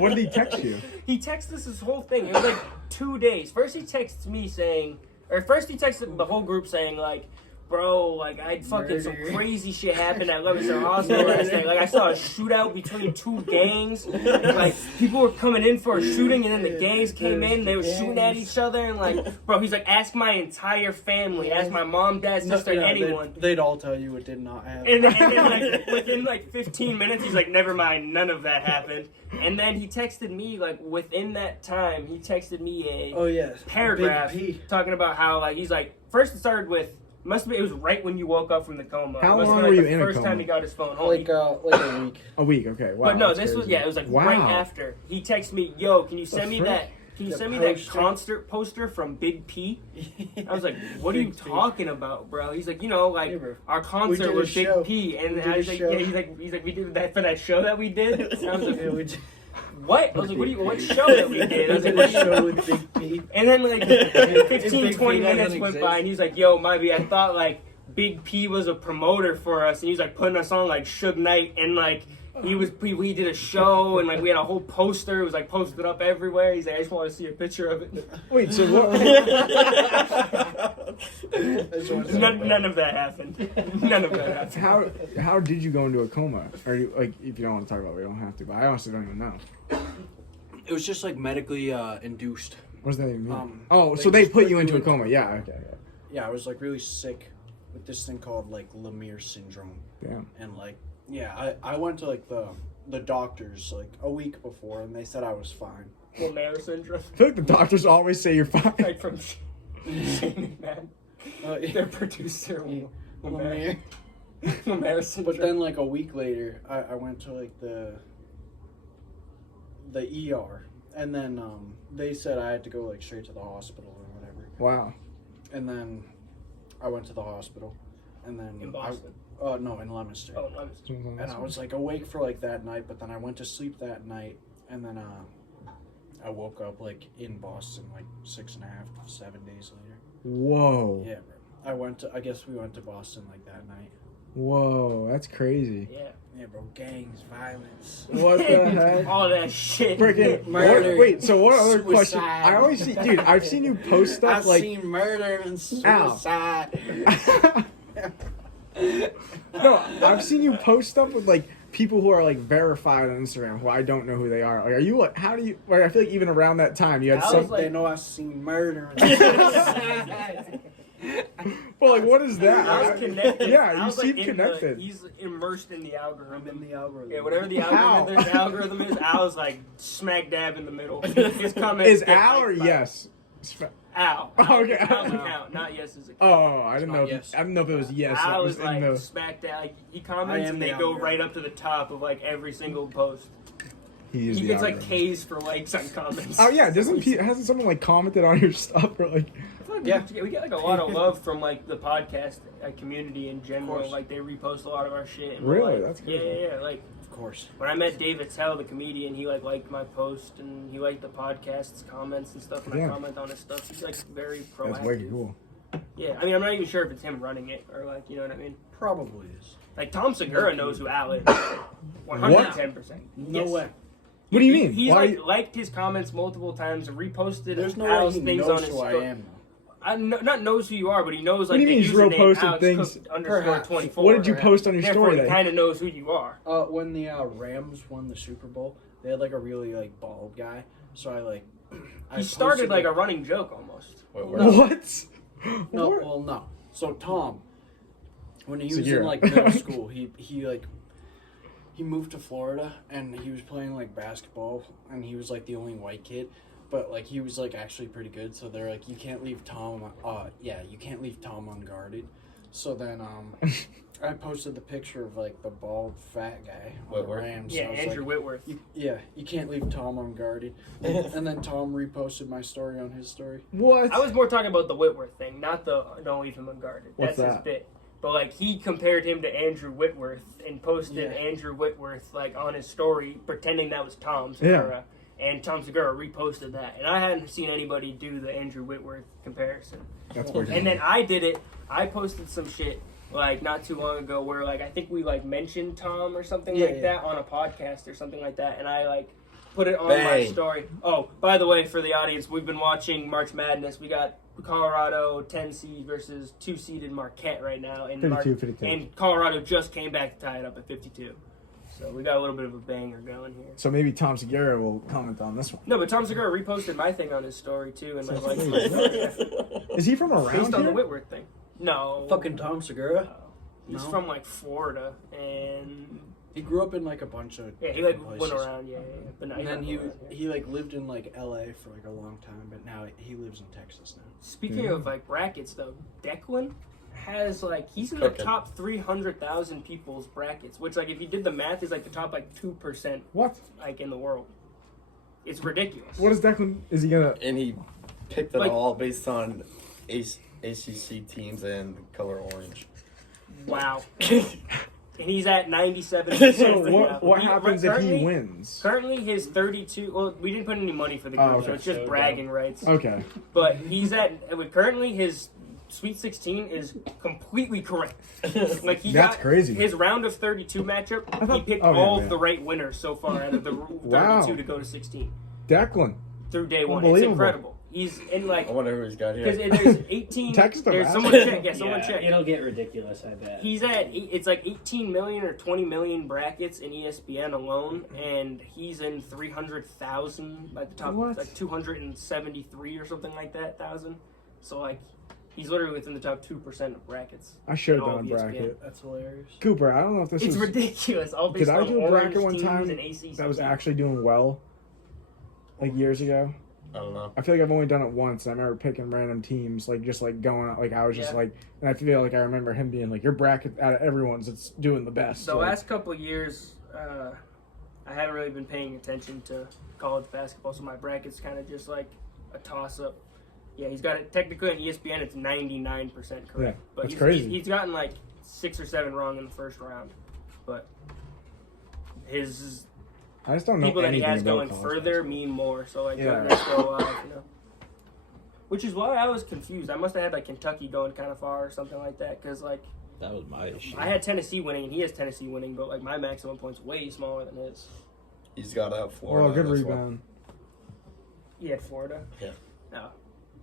What did he text you? He texted us this whole thing. It was like 2 days. First he texts me saying, or first he texted the whole group saying like, bro, like I fucking some crazy shit happened at Lewiston Hospital last night. Like I saw a shootout between two gangs. Like people were coming in for a shooting, and then the gangs came in. They were shooting at each other, and like, bro, he's like, ask my entire family, ask my mom, dad, sister, anyone. They'd all tell you it did not happen. And then like within like 15 minutes, he's like, never mind, none of that happened. And then he texted me like within that time, he texted me a paragraph talking about how like he's like first it started with. It was right when you woke up from the coma. How long were you in a coma? First time he got his phone home. Like a week. A week, okay. Wow. But no, this was it was like right after. He texted me, "Yo, can you send me that? Can you send me that concert poster from Big P?" I was like, "What are you talking about, bro?" He's like, our concert was Big P, and I was like, "Yeah." He's like, "We did that for that show that we did." And I was like, what? I was like, what show that we did? I was like, what show with Big P? And then like 15, 20 minutes went by, and he's like, yo, Mibby, I thought like Big P was a promoter for us, and he was like putting us on like Suge Knight, and like we did a show, and like we had a whole poster. It was like posted up everywhere. He's like, I just want to see a picture of it. Wait, so what? None of that happened. None of that happened. How did you go into a coma? Or you, like, if you don't want to talk about it, we don't have to. But I honestly don't even know. It was just like medically induced. What does that even mean? So they put you into a coma. Yeah. Okay. Yeah, I was like really sick with this thing called like Lemire syndrome. Damn. And like, yeah, I went to like the doctors like a week before, and they said I was fine. Lemire syndrome. I feel like the doctors always say you're fine. Like from Shane McMahon. Their producer. Lemire syndrome. But then like a week later, I went to like the ER, and then they said I had to go like straight to the hospital or whatever. Wow. And then I went to the hospital, and then in Boston. No, in Leominster. Oh, Leominster. And I was like awake for like that night, but then I went to sleep that night, and then I woke up like in Boston like 6.5 to 7 days later. Whoa. Yeah, bro. I guess we went to Boston like that night. Whoa, that's crazy. Yeah, bro. Gangs, violence. What the heck? All that shit. Freaking murder. Wait, so what other suicide. question? I always see, dude, I've seen you post stuff I've like. seen murder and suicide. No, I've seen you post stuff with like people who are like verified on Instagram who I don't know who they are. Like, are you like? How do you? Like, I feel like even around that time you had I some. was like- They know I've seen murder. Well, like, what is that? I was connected. Yeah, I you was, seem like, connected. He's immersed in the I'm algorithm. in the algorithm. Yeah, whatever the How? algorithm is, Al's like smack dab in the middle. His comments Is get, Al like, or five. yes? Al. Okay. Al's account, not Yes's account. Oh, I didn't not know. yes. I didn't know if it was yes. That Al was is like in the. smack dab. Like, he I comments am and the they go algorithm. right up to the top of like every single post. He is He the gets like algorithm. K's for likes on comments. Oh yeah, hasn't someone like commented on your stuff or like? I feel like Yeah. we get like a lot of love from like the podcast community in general. course. Like they repost a lot of our shit. And Really? we're like, That's yeah, crazy. yeah. Like Of course. when I met David Tell, the comedian, he like liked my post and he liked the podcast's comments and stuff. And Yeah. I comment on his stuff. He's like very proactive. That's way cool. Yeah, I mean, I'm not even sure if it's him running it or like, you know what I mean. Probably is. Like Tom Segura knows who Al is. 110%. No way. What do you mean? He's Why? like liked his comments multiple times and reposted There's no Al's way he things knows on his who I story. am. Not knows who you are, but he knows What like do you the mean he's username reposted Alex things? Cook _ Perhaps. 24. What did you post on your Therefore, story he then? kind of knows who you are. When the Rams won the Super Bowl, they had like a really like bald guy. So I like. He started like a running joke almost. Wait, No. What? No, What? well, no. So Tom, when he was Segura. in like middle school, he moved to Florida and he was playing like basketball and he was like the only white kid, but like he was like actually pretty good. So they're like, you can't leave Tom. You can't leave Tom unguarded. So then I posted the picture of like the bald fat guy on the Whitworth? Rams. Yeah, I was Andrew like, Whitworth. you can't leave Tom unguarded. And then Tom reposted my story on his story. What? I was more talking about the Whitworth thing, not the don't leave him unguarded. What's That's his that? bit. But like he compared him to Andrew Whitworth and posted Yeah. Andrew Whitworth like on his story, pretending that was Tom Segura. And Tom Segura reposted that, and I hadn't seen anybody do the Andrew Whitworth comparison. That's weird. And then I did it. I posted some shit like not too long ago where like I think we like mentioned Tom or something Yeah, like yeah. that on a podcast or something like that, and I like put it on my Bang. story. Oh, by the way, for the audience, we've been watching March Madness. We got Colorado 10 seed versus 2 seeded Marquette right now, and 52. and Colorado just came back to tie it up at 52. So we got a little bit of a banger going here. So maybe Tom Segura will comment on this one. No, but Tom Segura reposted my thing on his story too, and like my story. Is he from around Based on the here? Whitworth thing. No. Fucking Tom Segura. He's No. from like Florida, and He grew up in like a bunch of yeah, he like different went places. around, yeah. But now And then he he like lived in like LA for like a long time, but now he lives in Texas now. Speaking of like brackets, though, Declan has like he's in the Cooking. top 300,000 people's brackets, which like if you did the math is like the top like 2% What? like in the world. It's ridiculous. What is Declan? Is he gonna? And he picked it Like- all based on ACC teams and color orange. Wow. And he's at 97%. So right what? now. What happens if he currently- wins? Currently, his 32. Well, we didn't put any money for the group, Oh, so okay. it's just So bragging rights. Okay. But he's at. Currently, his Sweet 16 is completely correct. Like he That's got crazy. His round of 32 matchup. I thought- He picked oh, yeah, all yeah. of the right winners so far out of the 32 Wow. to go to 16 Declan. through day one. It's Unbelievable. incredible. He's in like I wonder who he's got because here. there's 18. Text him, There's ask someone him. check. Yeah, someone check. It'll get ridiculous, I bet. He's at it's like 18 million or 20 million brackets in ESPN alone, and he's in 300,000 at the top, What? like 273 or something like that thousand. So like, he's literally within the top 2% of brackets. I should have in all done a of ESPN. bracket. That's hilarious. Cooper, I don't know if this It's is. ridiculous. All based Did I on do a orange bracket one teams time and ACC that was teams. actually doing well? Like years ago. I don't know. I feel like I've only done it once. I remember picking random teams, like just like going out. Like I was just Yeah. like, and I feel like I remember him being like, "Your bracket out of everyone's, it's doing the best." The Like, last couple of years, I haven't really been paying attention to college basketball, so my bracket's kind of just like a toss-up. Yeah, he's got it technically on ESPN. It's 99% correct, Yeah, but that's he's, crazy. He's gotten like 6 or 7 wrong in the first round, but his I just don't know people that he anything has about going college further basketball. mean more. So like, Yeah. let's go, you know. Which is why I was confused. I must have had like Kentucky going kind of far or something like that, because like That was my issue. I had Tennessee winning and he has Tennessee winning, but like my maximum points way smaller than his. He's got to have Florida. Oh, good in this one. rebound. He had Florida. Yeah. No.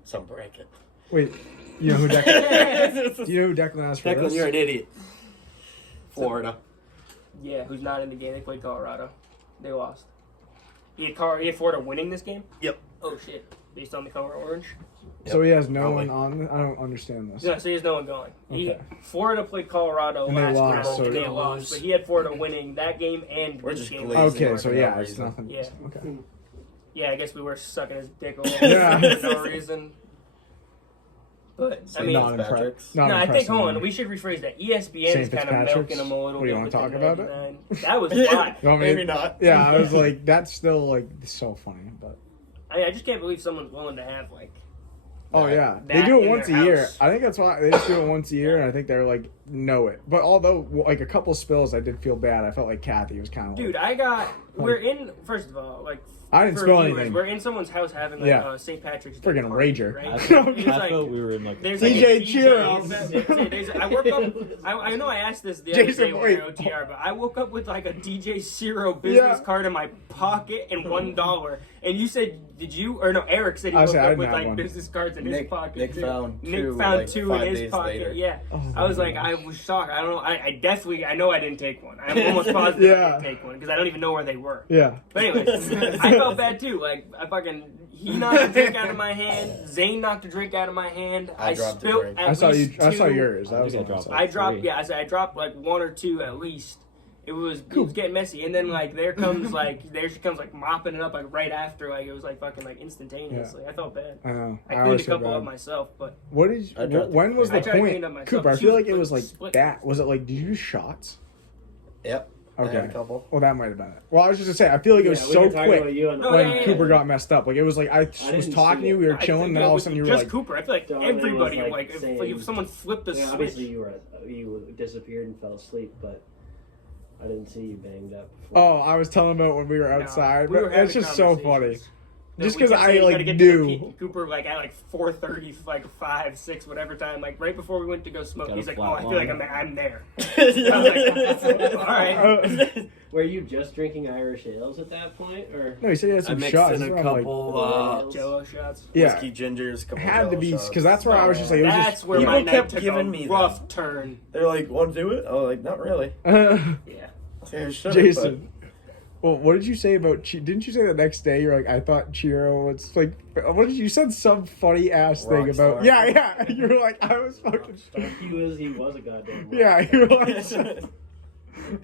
Some bracket. Wait, you know who Declan? Do you know who Declan has for Declan, this? you're an idiot. Florida. Yeah, who's not in the game. They played Colorado. They lost. He had Florida winning this game? Yep. Oh, shit. Based on the color orange? So he has no Probably. one on. I don't understand this. No, so he has no one going. Okay. Florida played Colorado And they last lost, round, and so- they lost. But he had Florida winning that game and We're this just game. glazing. Okay, so yeah, No it's reason. nothing. Yeah. Okay. Yeah, I guess we were sucking his dick a little Yeah. bit for no reason. But, I mean... Not Fitzpatrick's. Not No, I think, impressed hold on, anymore. we should rephrase that. ESPN St. is kind of Fitzpatrick's? milking him a little What, do you bit. wanna with talk the about it? 99. That was fly. You want me Maybe to- not. Yeah, I was like, that's still like so funny, but. I just can't believe someone's willing to have, like... Oh yeah, they that do it in once a their year. house. I think that's why they just do it once a year, and I think they're like know it. But although like a couple spills, I did feel bad. I felt like Kathy was kind of. Dude, we're in, first of all, like... I didn't for spill viewers, anything. we're in someone's house having like Yeah. St. Patrick's Day Friggin' party, rager. right? I It thought, was I like- thought we were in like. There's DJ like a Cheeros. I woke up. I know I asked this the other Jason, day when wait. I OTR, but I woke up with like a DJ Zero business Yeah. card in my pocket and $1. And you said, did you? Or no, Eric said he I woke said I up didn't with have like one. business cards in his pocket. Nick too. found Nick two, found like, 2 5 in his days pocket. later. Yeah. Oh, I was like, I was shocked. I don't know. I know I didn't take one. I'm almost positive I Yeah. didn't take one because I don't even know where they were. Yeah. But anyways, I felt bad too. Like he knocked a drink out of my hand. Zane knocked a drink out of my hand. I dropped a spilled drink. at I saw you. least I saw 2. yours. That I was think I awesome. dropped I dropped. 3. Yeah, I dropped like 1 or 2 at least. It was getting messy, and then like there she comes like mopping it up like right after, like it was like fucking like instantaneously. I felt bad. I know. I I cleaned always a feel couple bad. up myself, but What did? I tried to- When was I the tried to point, clean up myself. Cooper? I She feel was like it was like split. that. Was it like? Did you use shots? Yep. I had Okay. a couple. Well, that might have been it. Well, I was just gonna say. I feel like it was we so were talking quick about you on the No, when yeah. Cooper got messed up. Like it was like I didn't was talking to see you. it. We were I chilling, think and then all of a it sudden you was were just like, Cooper. I feel like Donovan was, everybody like, like saying- if someone flipped the Yeah, switch. obviously you disappeared and fell asleep, but I didn't see you banged up. Before. "Oh, I was telling about when we were No, outside." we but were having it's just so funny. conversations. Just We 'cause kept I, saying, like, gotta get to the knew. peak. Cooper like at like 4:30, like 5, 6, whatever time, like right before we went to go smoke. Got a He's like, flat "Oh, I feel like line. I'm there." I was like, "All right." Were you just drinking Irish ales at that point, or? No, he said he had I some mixed shots. in That's a why I'm like, couple Jello shots. yeah, whiskey gingers, couple it had to yellow be shots. because that's where I was just like, it was That's just. where People my night kept took giving a me rough turn. They're like, "Want to do it?" I was like, "Not really." Yeah. I should've, Jason. Well, what did you say about? Didn't you say the next day you're like, I thought Chiro was like, what did you said some funny ass thing Rock about? star. Yeah. You were like, I was fucking. He was a goddamn. Yeah, you were like,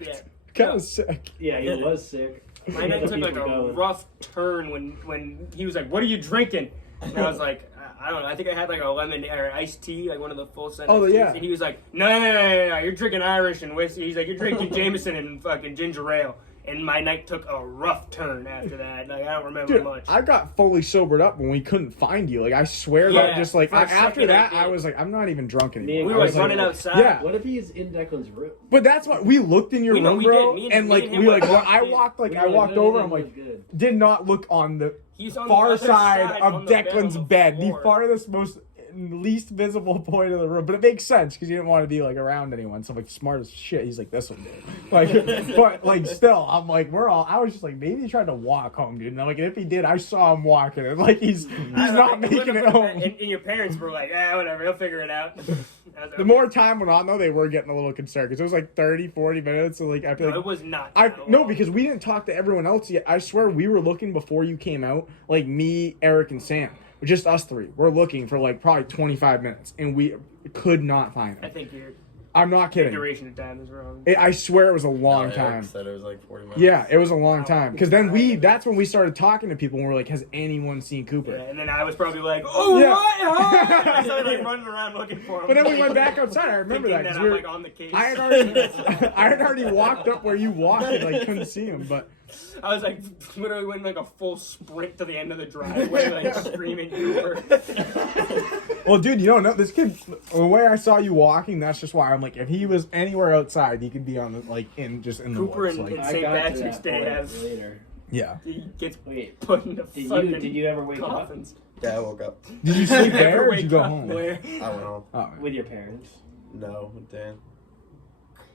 Yeah. kind of sick. Yeah, he was sick. My night took like People a going. rough turn when he was like, "What are you drinking?" And I was like, "I don't know. I think I had like a lemon or iced tea, like one of the full set." Oh, iced yeah. teas. And he was like, No. You're drinking Irish and whiskey." He's like, "You're drinking Jameson and fucking ginger ale." And my night took a rough turn after that. Like I don't remember Dude, much. I got fully sobered up when we couldn't find you. Like, I swear that Yeah, just like for a after second that, I I did. was like, I'm not even drunk anymore. and We I were was like running outside. Yeah. What if he's in Declan's room? But that's what we looked in your We know room, we bro, did. Me and- and me like and him we like went I walking. walked like We I were walked like, over. "Oh, I'm that like, was good." did not look on the He's on far the other side on of the bed, Declan's on the bed, the floor. farthest, most least visible point of the room. But it makes sense because he didn't want to be like around anyone. So I'm like, smart as shit. He's like, this one did. Like, but like still, I'm like, I was just like, maybe he tried to walk home, dude. And I'm like, if he did, I saw him walking, and like he's not making it home. And your parents were like, whatever, he'll figure it out. I was like, The more time went on, though, they were getting a little concerned because it was like 30, 40 minutes. So like, I feel No, like it was not. I that no, long. because we didn't talk to everyone else yet. I swear we were looking before you came out, like me, Eric, and Sam. Just us three. We're looking for like probably 25 minutes, and we could not find I him. think your I'm not kidding. duration of time is wrong. I swear it was a long Eric time. said it was like 40 minutes. Yeah, it was a long time. Because then that's when we started talking to people, and we're like, has anyone seen Cooper? Yeah, and then I was probably like, "Oh, Yeah. what?" Oh! I started like running around looking for him. But then we went back outside. I remember thinking that. 'cause I'm we were- like on the case. I had already walked up where you walked and like couldn't see him, but I was like literally went like a full sprint to the end of the driveway, like screaming Cooper. well, dude, you don't know this kid. The way I saw you walking, that's just why I'm like, if he was anywhere outside, he could be on the like in the Cooper woods. and- Like, I St. got to Patrick's that Day point have- later. yeah. He gets Wait, put in the fucking did you ever wake up coffins. Yeah, I woke up. Did you sleep there Never or did you wake go up home? where- I went home. Oh, with your parents? No, Dan.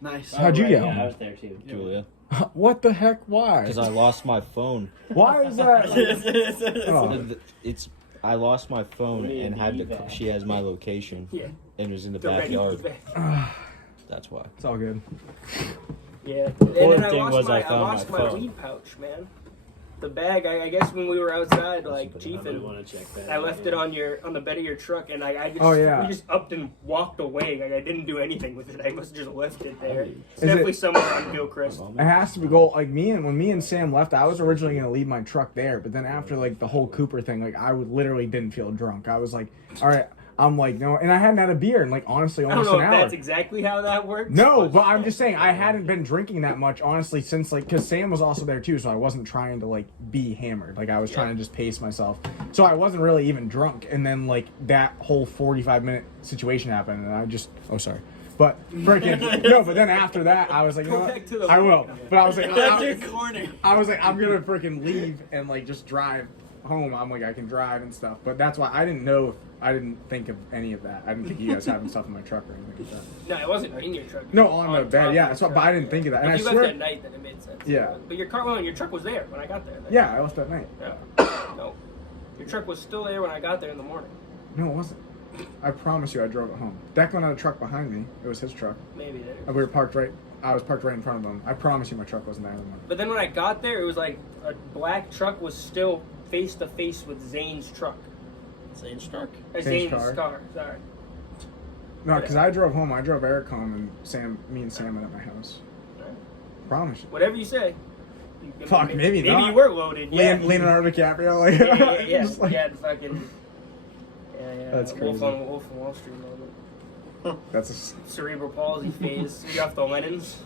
Nice. How'd you right, get yeah, home? I was there too. Julia, what the heck? Why? because I lost my phone. Why is that? Oh. It's I lost my phone Me and and had Eva. to. She has my location Yeah. and it was in the The ready backyard. evac. That's why. It's all good. Yeah. And then I thing lost was my, I found my lost my phone. weed pouch, man. The bag, I guess when we were outside, like, I chiefing, want to check that. I left it on the bed of your truck, and I just, Oh, yeah. we just upped and walked away. Like, I didn't do anything with it. I must have just left it there. It's Is definitely it- somewhere on Gilchrist. It has to be go like when me and Sam left. I was originally gonna leave my truck there, but then after like the whole Cooper thing, like I would literally didn't feel drunk. I was like, all right, I'm like no, and I hadn't had a beer in like honestly I don't almost know an if hour. that's exactly how that works. No, but I'm just saying I hadn't been drinking that much honestly since like because Sam was also there too, so I wasn't trying to like be hammered. Like I was trying to just pace myself, so I wasn't really even drunk. And then like that whole 45-minute situation happened, and I just sorry. But freaking no. But then after that, I was like, you know Go what? back to the I will. But I was like, corner. I was like, I'm gonna freaking leave and like just drive home. I'm like, I can drive and stuff. But that's why I didn't know. I didn't think of any of that. I didn't think you guys having stuff in my truck or anything like that. No, it wasn't in your truck. No, on the top bed. of Yeah. your So, truck, but I didn't think of that. And If I you swear. left at night, then it made sense. Yeah. But your truck was there when I got there. Yeah, I left that night. Yeah. No. Your truck was still there when I got there in the morning. No, it wasn't. I promise you, I drove it home. Declan had a truck behind me. It was his truck. Maybe there. And we were parked right. I was parked right in front of him. I promise you, my truck wasn't there in the morning. But then when I got there, it was like a black truck was still face to face with Zane's truck. Zane's truck? Zane's Zane's car. Sorry. No, because I drove home. I drove Eric home, and me and Sam went at my house. Promise you. Whatever you say. Fuck, maybe not. Maybe you were loaded. Yeah. Leonardo DiCaprio, like Yeah. just like- Yeah, the fucking. Yeah. That's Wolf crazy. on Wall Street moment. That's Cerebral palsy phase. You off the Lennons.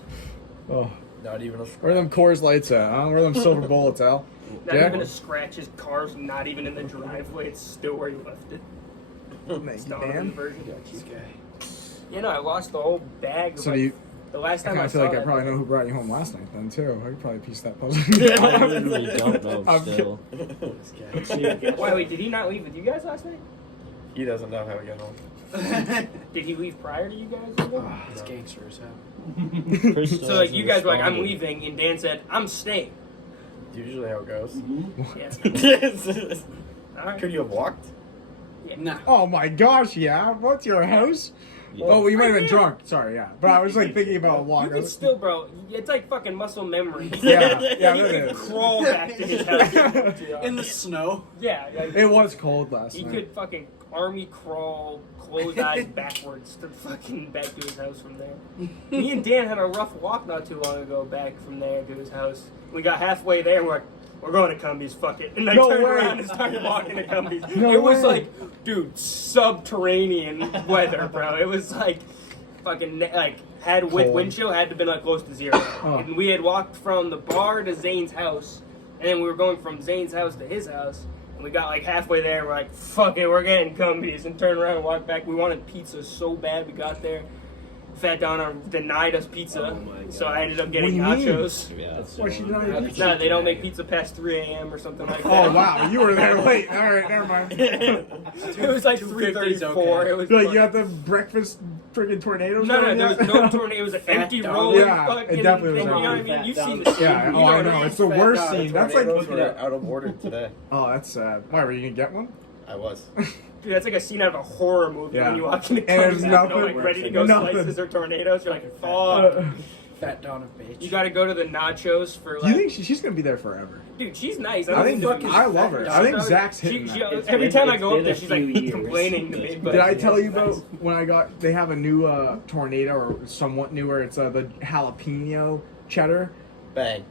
oh. Not even a Where are them Coors Lights at? Huh? Where are them silver bullets, Al? Not Jack? even a scratch. His car's not even in the driveway. It's still where you left it. Thank It's you, Donovan Dan. version. This guy. You know, I lost the whole bag. Of So like, do you? the last I time kind I of feel saw like I that probably thing- know who brought you home last night then too. I could probably piece that puzzle. I literally don't know I'm still. This guy. Wait, did he not leave with you guys last night? He doesn't know how to get home. Did he leave prior to you guys? Ah, it's gangster as hell. Chris still So like hasn't you guys were like, I'm responded. leaving, and Dan said, I'm staying. Usually how it goes. Yeah. All right. Could you have walked? Nah. Oh my gosh, yeah. What's your house? Yeah. Oh, well, you might have been Yeah. drunk. Sorry, yeah. But I was like thinking about a You walk. could still, bro. It's like fucking muscle memory. Yeah, yeah, You it could is. crawl back to his house. In the snow. Yeah, like, It was cold last he night. could fucking army crawl, closed eyes backwards to fucking back to his house from there. Me and Dan had a rough walk not too long ago back from there to his house. We got halfway there, and we're like, we're going to Cumbies, fuck it. And I No turned way. around and started walking to Cumbies. No it was way. like, dude, subterranean weather, bro. It was like, fucking, like, had with Cold. wind chill, had to have been like close to zero. Oh. And we had walked from the bar to Zane's house, and then we were going from Zane's house to his house. And we got like halfway there, and we're like, fuck it, we're getting Cumbies, and turned around and walked back. We wanted pizza so bad, we got there. Fat Donna denied us pizza, Oh my so I ended up getting What do you mean? nachos. Yeah. What, she denied you pizza? No, they don't make pizza past 3 a.m. or something like that. Oh wow, you were there late. All right, never mind. It was like 250 's 3:34. okay. It was Like like- you got the breakfast friggin' tornadoes. no, going there was yet? no tornado. It was an empty Dog. rolling Yeah, fucking it definitely was thing. You know what I empty. mean? You've Fat seen dog. the Yeah, you oh, I what know. It's the Fat worst dog. scene. That's like, Tornadoes were out of order today. oh, that's sad. Why were you gonna get one? I was. Dude, that's like a scene out of a horror movie Yeah. when you walk into And there's Cumbies, nothing- like ready to go nothing. slices or tornadoes. You're like, fuck. Fat Donna bitch. You got to go to the nachos for You like. think she's gonna be there forever? Dude, she's nice. I think fucking I love her. I think Zach's hitting that. It's every been- time I it's go up been there, a she's like few years. complaining to me. It's But Did I tell you about nice. when I got? They have a new tornado or somewhat newer. It's the jalapeno cheddar. Bang.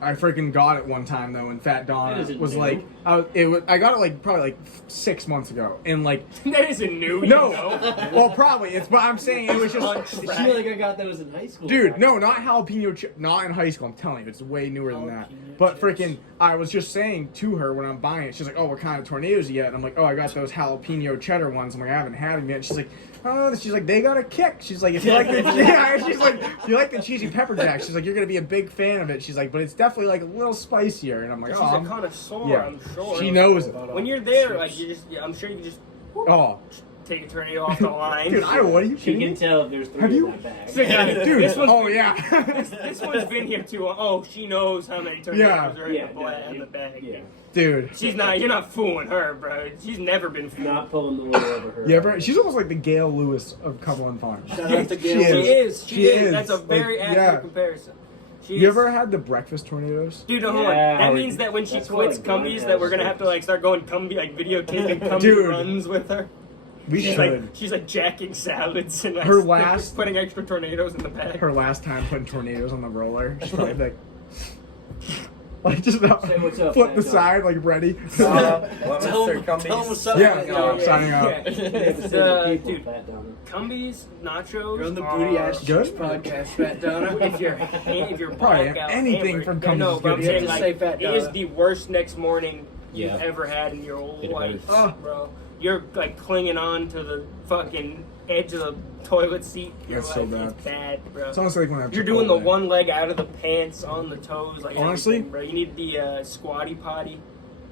I freaking got it one time though, and Fat That Donna isn't was new. like, I got it like probably like 6 months ago, and like That isn't new. no, You know? well probably it's, but I'm saying it was just, I feel like I got those in high school. dude, no, not jalapeno, not in high school. I'm telling you, it's way newer than that. But freaking, I was just saying to her when I'm buying it, she's like, oh, what kind of tornadoes you get? And I'm like, oh, I got those jalapeno cheddar ones. I'm like, I haven't had them yet. She's like, oh, she's like, they got a kick. She's like, if you like the, yeah, she's like, if you like the cheesy pepper jack, she's like, you're gonna be a big fan of it. She's like, but it's definitely like a little spicier. And I'm like, She's oh, a I'm- connoisseur, yeah. I'm sure. She knows it. When you're there, like you just, I'm sure you can just Oh, take a tornado off the line. Dude, what are you She kidding can me? tell if there's Have 3 you- in that bag. So, yeah, Dude, this one's oh yeah. this one's been here too long. Oh, she knows how many tornadoes Yeah. are in Yeah, the, no, in the bag. Yeah. Dude. She's not. You're not fooling her, bro. She's never been fooled. Not pulling the wool over her. You ever? She's almost like the Gail Lewis of Cumberland Farms. Shout out to She Gail. is. She is. That's a Like, very accurate yeah. comparison. She You is. ever had the breakfast tornadoes? Dude, hold on. Yeah. That means that when she That's quits what, like, Cumbies, Glenn that we're has gonna have to like start going Cumbie, like videotaping Cumbie Dude. runs with her. We She's should. like she's like jacking salads and like Her last- putting extra tornadoes in the bag. Her last time putting tornadoes on the roller, she's probably like just about Say what's up, flip the Fat Dog. side like ready. What, Tell Mr. him Cumbies? what's up. Yeah, Yeah, I'm signing out. Yeah. It's the people, Dude, Fat Donna. Cumbies, nachos. You're on the are- Booty Ash Good? Cheeks podcast, Fat Donna. If you're Probably blackout anything hammered. from Yeah, Cumbies no, is but I'm good. saying Just like say Fat it is Donna. the worst next morning you've Yeah. ever had in your whole It life, hurts. Oh. bro. You're like clinging on to the fucking edge of the toilet seat. You're That's so like, bad. It's bad, bro. It's honestly like when I have You're doing the Chipotle. one leg out of the pants on the toes, like Honestly? everything, bro. You need the squatty potty.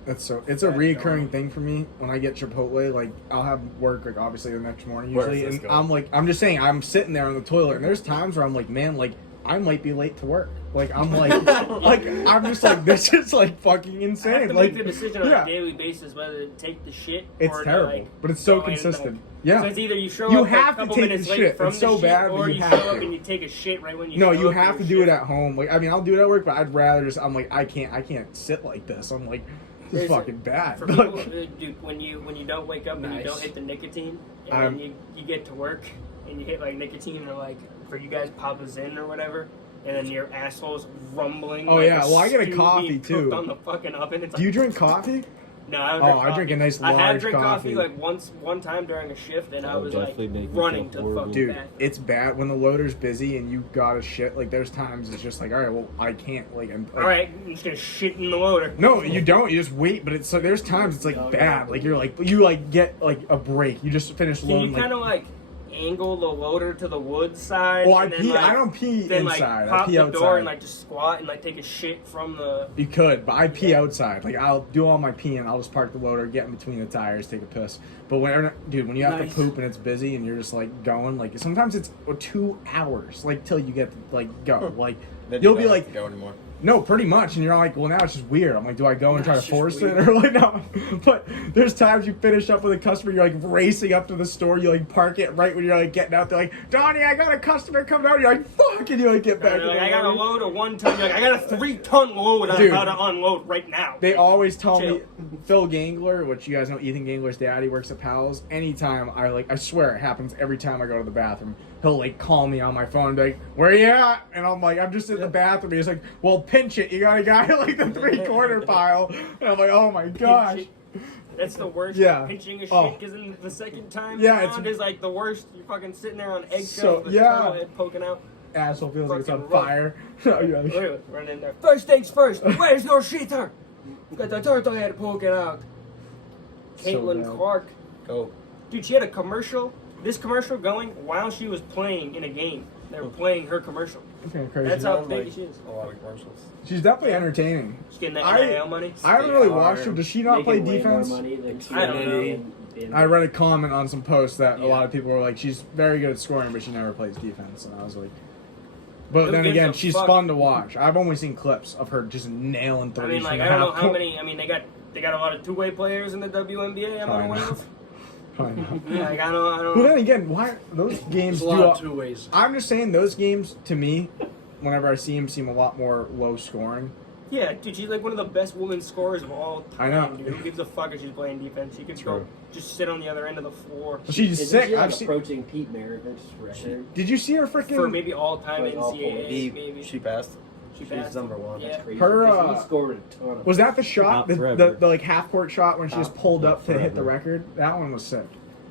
It's a Bad reoccurring dog. thing for me when I get Chipotle. Like I'll have work like obviously the next morning Where usually, does and this go? I'm like I'm just saying I'm sitting there on the toilet, and there's times where I'm like, man, like I might be late to work. Like I'm like I'm just like this is like fucking I have insane. to Like make the decision on yeah. a daily basis whether to take the shit It's or terrible, to, like, but it's so go in and, consistent. like- Yeah. So it's either you show You up have a to couple take the minutes late shit. from It's the so shit, bad, but or you you have show up to. and you take a shit right when you No, show you up have for to your do it shift. at home. Like I mean, I'll do it at work, but I'd rather just. I'm like I can't sit like this. I'm like this is There's- fucking bad. For people, Like, dude, when you don't wake up and you Nice. don't hit the nicotine, and I'm- then you get to work and you hit like nicotine or like for you guys Papa Zin or whatever, and then your asshole's rumbling. Oh, like yeah, well, I get a stew coffee, being too. cooked on the fucking oven. It's do you like, drink coffee? no, I don't Oh, drink I coffee. drink a nice I have large drank coffee coffee. like one time during a shift, and I That would was like definitely make me running feel to the horrible. fucking Dude, bathroom. it's bad when the loader's busy and you gotta shit. Like there's times it's just like, all right, well I can't. Like, I'm, like All right, I'm just gonna shit in the loader. No, you don't. You just wait. But it's so there's times it's like bad. Like you get like a break. You just finish Can you loading. kind of like angle the loader to the wood side? Well, I and then, pee. like, I don't pee then inside. like pop I pee the outside. door and like just squat and like take a shit from the. You could, but I pee outside. Like I'll do all my peeing. I'll just park the loader, get in between the tires, take a piss. But when you have Nice. to poop and it's busy and you're just like going, like sometimes it's 2 hours, like till you get to, like go. Like Then you'll you be don't like, have to go anymore. no, pretty much, and you're like, well, now it's just weird. I'm like, do I go and try to It's just force weird. it or like no? But there's times you finish up with a customer, you're like racing up to the store, you like park it right when you're like getting out. They're like, Donnie, I got a customer coming out. You're like, fuck, and you like get back. Like, in the I got a loader. load of 1 ton. You're like, I got a 3-ton load. I'm Dude. about to unload right now. They always tell me, Chill. Phil Gangler, which you guys know, Ethan Gangler's dad, he works at Powell's. Anytime I swear it happens every time I go to the bathroom. He'll like call me on my phone and be like, where you at? And I'm like, I'm just in the bathroom. He's like, well, pinch it. You got a guy at like the 3/4 pile. And I'm like, oh my gosh. That's the worst. Yeah. Pinching a Oh. shit because then the second time Yeah, it's- around is like the worst. You're fucking sitting there on eggshells So, with yeah. the turtle head poking out. Asshole feels like it's on Fucking rough. fire. You're like, Wait, run in there. First things first. Where's your shitter? Got the turtle head poking out. So Caitlyn bad. Clark. Go. Dude, she had a commercial. This commercial going while she was playing in a game. They were playing her commercial. it's kinda crazy. That's how Like, big she is. a lot of commercials. She's definitely entertaining. She's getting that I- NIL money. I haven't They really are watched her. Does she not play Making way more defense? money than I don't know. in- I read a comment on some posts that a Yeah. lot of people were like, she's very good at scoring, but she never plays defense. And I was like, but Who then gives again, a she's fuck? fun to watch. I've only seen clips of her just nailing threes. I mean, like from I don't know half how court. many. I mean, they got a lot of two-way players in the WNBA. I'm I unaware know. of. I know. Like I don't. Well, then again, why those games There's a do? lot of 2 ways. I'm just saying those games to me, whenever I see them, seem a lot more low scoring. Yeah, dude, she's like one of the best women scorers of all time. I know. Dude. Who gives a fuck if she's playing defense? She could go True. just sit on the other end of the floor She's Isn't sick. she, like, I've seen. approaching Pete Maravich's record. Did you see her freaking? for maybe all-time Like, all NCAA. Maybe She passed. she She's passed. number 1. Yeah. That's crazy. Her, Because he scored a ton of Was that the shot, Not the forever. like half court shot when she just pulled up to hit the forever. record? That one was sick.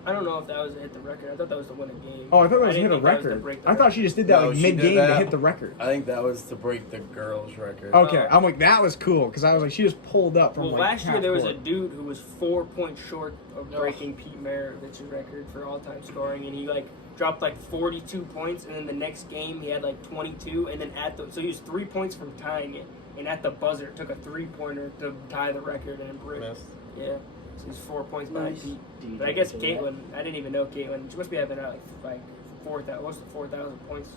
I don't know if that was to hit the record. I thought that was to win a game. Oh, I thought that was to didn't hit a think that was to record. break the I thought she just did that No, like she did mid game to that. hit the record. I think that was to break the girls' record. Okay, I'm like that was cool because I was like she just pulled up from Well, like last year half there was a court. dude who was 4 points short of breaking Pete Maravich's record for all-time scoring, and he like dropped like 42 points, and then the next game he had like 22, and then so he was 3 points from tying it, and at the buzzer took a 3-pointer to tie the record and break. Missed. Yeah, So he's 4 points behind Pete. Do you But I guess think of that? Caitlyn, I didn't even know Caitlyn. She must be having like 4,000. What's the 4,000 points?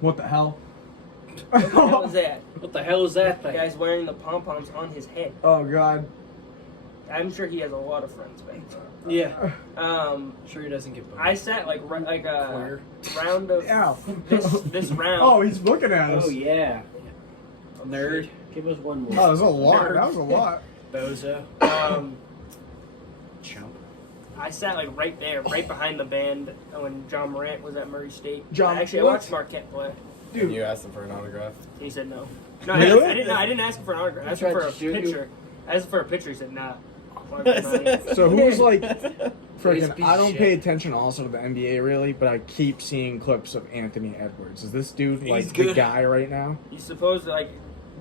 What the hell? What the hell is that? What the hell is that The thing? guy's wearing the pom poms on his head. Oh God. I'm sure he has a lot of friends back there. Yeah. Um, Sure he doesn't get boned. I sat like Queer. round of Ow. this round. Oh, he's looking at us. Oh yeah. Nerd. Give us one more. Oh, that was a lot. That was a lot. Bozo. Chump. I sat like right there, right behind the band when John Morant was at Murray State. Actually, I what? watched Marquette play. And you asked him for an autograph. He said no. No, Really? I didn't ask him for an autograph. I asked him for a picture. I asked him for a picture. He said nah. So who's like He's a freaking? piece I of don't shit. pay attention also to the NBA really, but I keep seeing clips of Anthony Edwards. Is this dude like He's the good. guy right now? He's supposed to like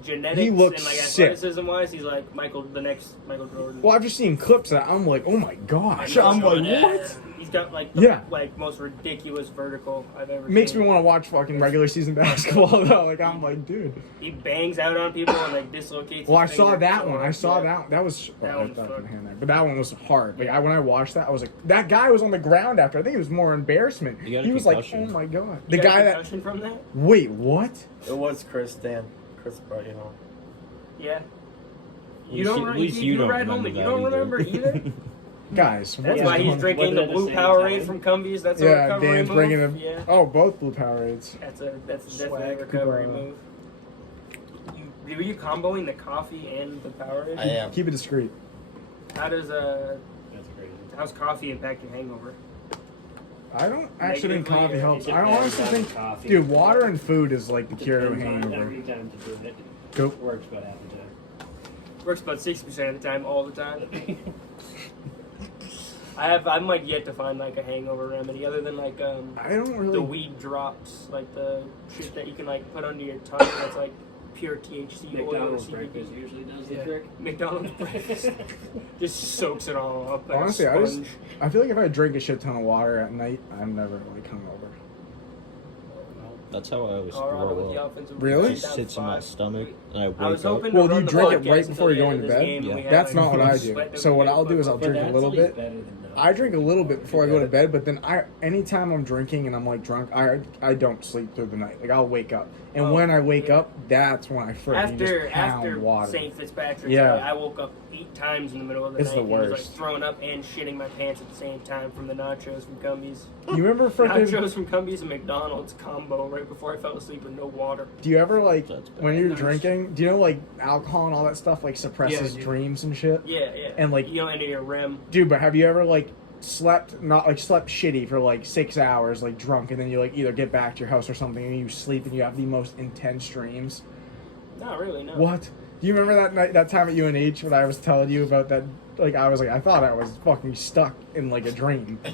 genetics He looks and like sick. athleticism wise, he's like the next Michael Jordan. Well, I've just seen clips that I'm like, oh my gosh. Michael I'm Jordan, like, yeah. what? He's got like the Yeah. like most ridiculous vertical I've ever Makes seen. me want to watch fucking regular season basketball though. Like I'm like, dude. He bangs out on people and like dislocates. Well, I his saw finger. that So, one. I saw yeah. that. That was. That Oh, I one's thought I fucked. put my hand there. But that one was hard. Like when I watched that, I was like, that guy was on the ground after. I think it was more embarrassment. You got a He was like, concussion. oh my god. You The got a guy that. concussion from that? Wait, what? It was Chris brought you home. Yeah. At least you don't ride home. remember You that don't either. remember either. Guys, what That's is why he's going- drinking Was the it at the blue same Powerade time? from Cumbies. That's a Yeah, recovery Dan's move. bringing him. Yeah. Oh, both blue Powerades. That's definitely Swag. a recovery Wow. move. Were you comboing the coffee and the Powerade? I am. Keep it discreet. How does That's crazy. how's coffee impact your hangover? I don't actually think Negatively, coffee or helps. it I depends honestly on think, coffee. dude, water and food is like the cure to a Depends on hangover. every time to do it. Go. Works about half the time. Works about 60% of the time, all the time. I'm like yet to find like a hangover remedy other than like I don't really. the weed drops, like the shit that you can like put under your tongue that's like pure THC oil or McDonald's CBD. breakfast usually does the Yeah. trick. McDonald's breakfast just soaks it all up. Like Honestly, a I sponge. feel like if I drink a shit ton of water at night, I'm never like hungover. That's how I always Colorado with roll the up. offensive Really? It just sits in my 2005. stomach, and I wake I was up. hoping Well, to do run you the drink it podcast right before you until go the into end of this bed? game, and we Yeah. That's had, not what I do. sweat that So we what had I'll do is I'll before. drink a But little that's at bit. least better than nothing. I drink a little bit before I go to bed, but then anytime I'm drinking and I'm like drunk, I don't sleep through the night. Like I'll wake up, and Oh, when I wake yeah. up, that's when I freaking just pound water. St. Fitzpatrick, Yeah. I woke up 8 times in the middle of the It's night. the and was like worst. throwing up and shitting my pants at the same time from the nachos from Cumbies. You remember freaking? Nachos from Cumbies and McDonald's combo right before I fell asleep with no water. Do you ever like That's bad. when you're Nice. drinking? Do you know like alcohol and all that stuff like suppresses Yeah, dude. dreams and shit? Yeah, yeah. And, like- you don't enter your REM. Dude, but have you ever like slept shitty for like 6 hours, like drunk, and then you like either get back to your house or something and you sleep and you have the most intense dreams? Not really, no. What? Do you remember that night, that time at UNH when I was telling you about that? Like I was like, I thought I was fucking stuck in like a dream. Do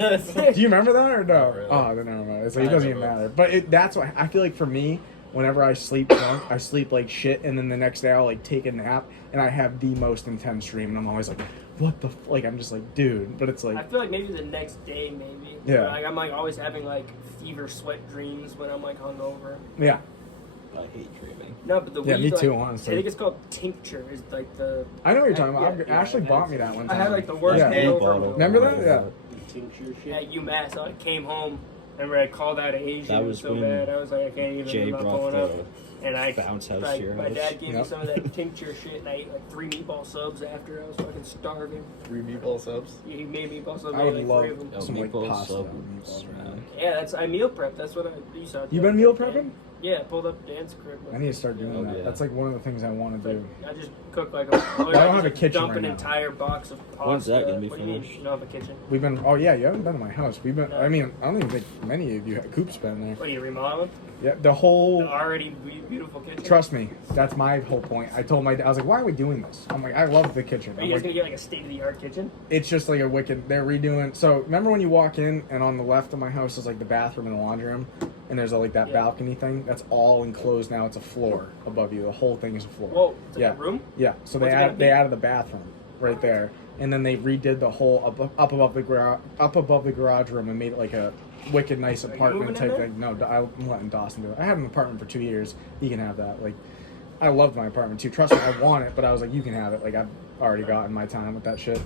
you remember that or no? Not really. Oh, then never mind. It's like, it I doesn't even remember. matter. But that's what I feel like for me. Whenever I sleep drunk, I sleep like shit, and then the next day I'll like take a nap, and I have the most intense dream, and I'm always like, what the like? I'm just like, dude. But it's I like, feel like maybe the next day, maybe. Yeah. Like I'm like always having like fever sweat dreams when I'm like hungover. yeah, I hate dreaming. No, but the Yeah, weed, me too, like, honestly. I think it's called tincture. Is like the I know what you're talking about. Yeah, Ashley yeah, bought me that one I time. had like the worst Yeah. hangover. Bottle. Remember that? Yeah. Tincture shit. At UMass, so I came home. Remember, I called out Asian. That It was so when bad. I was like, I can't even. Jay I'm not brought pulling up. the And I bounce house like, to your my house. dad gave me Yep. some of that tincture shit, and I ate like 3 meatball subs after. I was fucking starving. 3 meatball subs. He made meatball subs. I I ate would like 3 of love them. Oh, some like meatballs, pasta. so- with meatballs, man. Yeah, I meal prep. That's what you saw. You been meal prepping? Yeah, I pulled up Dan's crib. I need to start doing Oh, that. yeah. That's like one of the things I want to But do. I just cook like a. I don't have a kitchen Dump right an now. entire box of pasta. When's that gonna be What do you mean? finished? You don't have a kitchen? We've been. Oh yeah, you haven't been to my house. We've been. I mean, I don't even think many of you. Coop's been there. What are you remodeling? Yeah, the whole. The already beautiful kitchen. Trust me, that's my whole point. I told my dad, I was like, why are we doing this? I'm like, I love the kitchen. Are I'm you guys like, gonna get like a state of the art kitchen? it's just like a wicked. They're redoing. So remember when you walk in and on the left of my house is like the bathroom and the laundry room, and there's like that Yeah. balcony thing. That's all enclosed now. It's a floor above you. The whole thing is a floor. Whoa, it's like Yeah. a room. Yeah. So What's it gonna be? they added the bathroom right there, and then they redid the whole up above the garage room and made it like a wicked nice Are you apartment moving in type there? thing. No, I'm letting Dawson do it. I had an apartment for 2 years. He can have that. Like, I loved my apartment too. Trust me, I want it, but I was like, you can have it. Like, I've already gotten my time with that shit.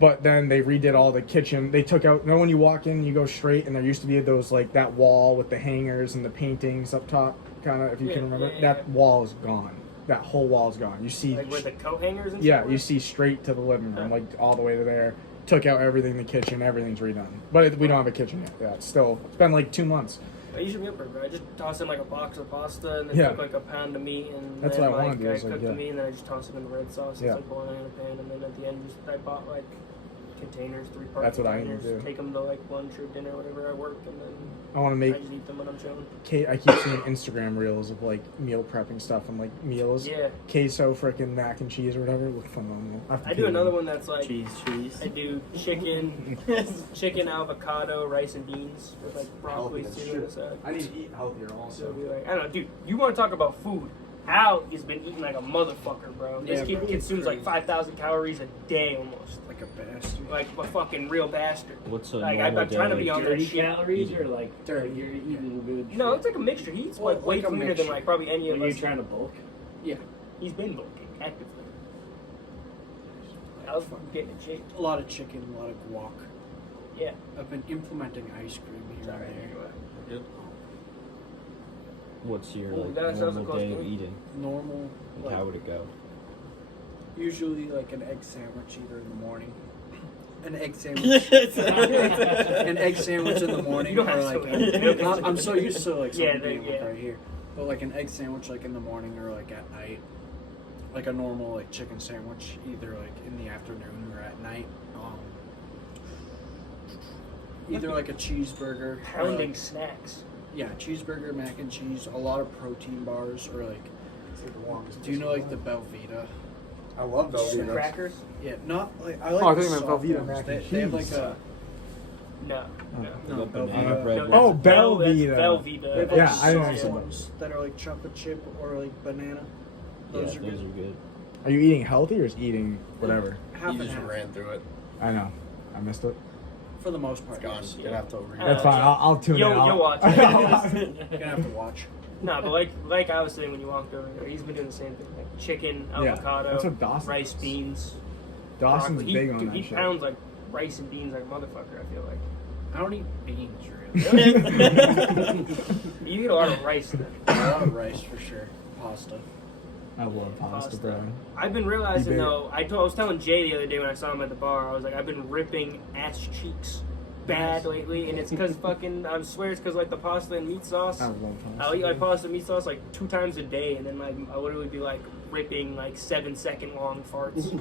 But then they redid all the kitchen. They took out. When you walk in, you go straight, and there used to be those like that wall with the hangers and the paintings up top, kind of. If you can remember, that wall is gone. That whole wall is gone. You see, like where the coat hangers and yeah, stuff you see straight to the living room, like all the way to there. Took out everything in the kitchen. Everything's redone. But we don't have a kitchen yet. Yeah, it's been like 2 months. You should be up there, bro. I just toss in like a box of pasta and then cook like a pound of meat and that's then what I want to do. I cook the meat and then I just toss it in the red sauce. It's like boiling in a pan and then at the end I bought like containers, 3-part That's what containers. I need to do. Take them to like lunch or dinner, whatever I work, and then I want to make. I just eat them when I'm chilling. I keep seeing Instagram reels of like meal prepping stuff and like meals. Yeah. Queso, freaking mac and cheese or whatever. Look phenomenal. I do another one that's like Cheese. I do chicken, avocado, rice and beans with like broccoli too on the side. I need to eat healthier So also. it'll be like, I don't know, dude. You want to talk about food? Al has been eating like a motherfucker, bro. This kid consumes like 5,000 calories a day almost. Like a bastard. Like a fucking real bastard. What's a Like normal I'm trying to day? be on that Dirty shit. calories or like Dirty. you're eating good? No, shit? it's like a mixture. He eats Well, like way like a cleaner than mixture. like probably any of Are you us. trying to bulk? He's been bulking actively. I was fucking getting in shape. A lot of chicken, a lot of guac. Yeah. I've been implementing ice cream here and there. What's your Oh, like, that sounds normal like day close of to me. eating? Normal, Like, how would it go? usually like an egg sandwich either in the morning. An egg sandwich. An egg sandwich in the morning. You don't or have like to. I'm so used to like Yeah, something being like yeah. right here. But like an egg sandwich like in the morning or like at night. Like a normal like chicken sandwich either like in the afternoon or at night. Either like a cheeseburger. or, Pounding like, snacks. yeah, cheeseburger, mac and cheese, a lot of protein bars or like do you know like the Belvita? I love Some crackers? Yeah, not like I like I the think soft Velveeta ones. mac and They have like cheese. a No. no, The banana Velveeta. bread No, ones. Oh, that's Belvita. Velveeta. They have Yeah, like I know soft some. ones that are like chocolate chip or like banana. Yeah, Those are good. good. Are you eating healthy or is eating whatever? Half You and just half ran through it. I know. I missed it. for the most part. It's gone. yes. You're gonna have to read That's it. fine. I'll tune in. You'll watch You're gonna have to watch. No, but like I was saying when you walked over there, he's been doing the same thing. Like chicken, Yeah, avocado, that's what Dawson rice, does. beans. Dawson's broccoli. big on Dude, that he shit. pounds like rice and beans like a motherfucker, I feel like. I don't eat beans really. You eat a lot of rice then. A lot of rice for sure. Pasta. I love pasta, bro. I've been realizing You though, I was telling Jay the other day when I saw him at the bar, I was like, I've been ripping ass cheeks bad lately, and it's because fucking, I swear it's because like the pasta and meat sauce. I love pasta. I'll eat like pasta and meat sauce like 2 times a day, and then like I literally be like ripping like 7-second long farts.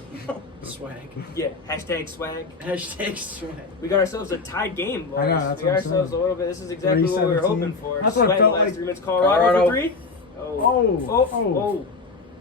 Swag. Yeah, hashtag swag. Hashtag swag. We got ourselves a tied game, boys. I know, that's we got what I'm ourselves a saying. little bit. This is exactly what we were 3-17. hoping for. That's what I Sweat felt last like. 3 minutes. Colorado Colorado. for 3. Oh.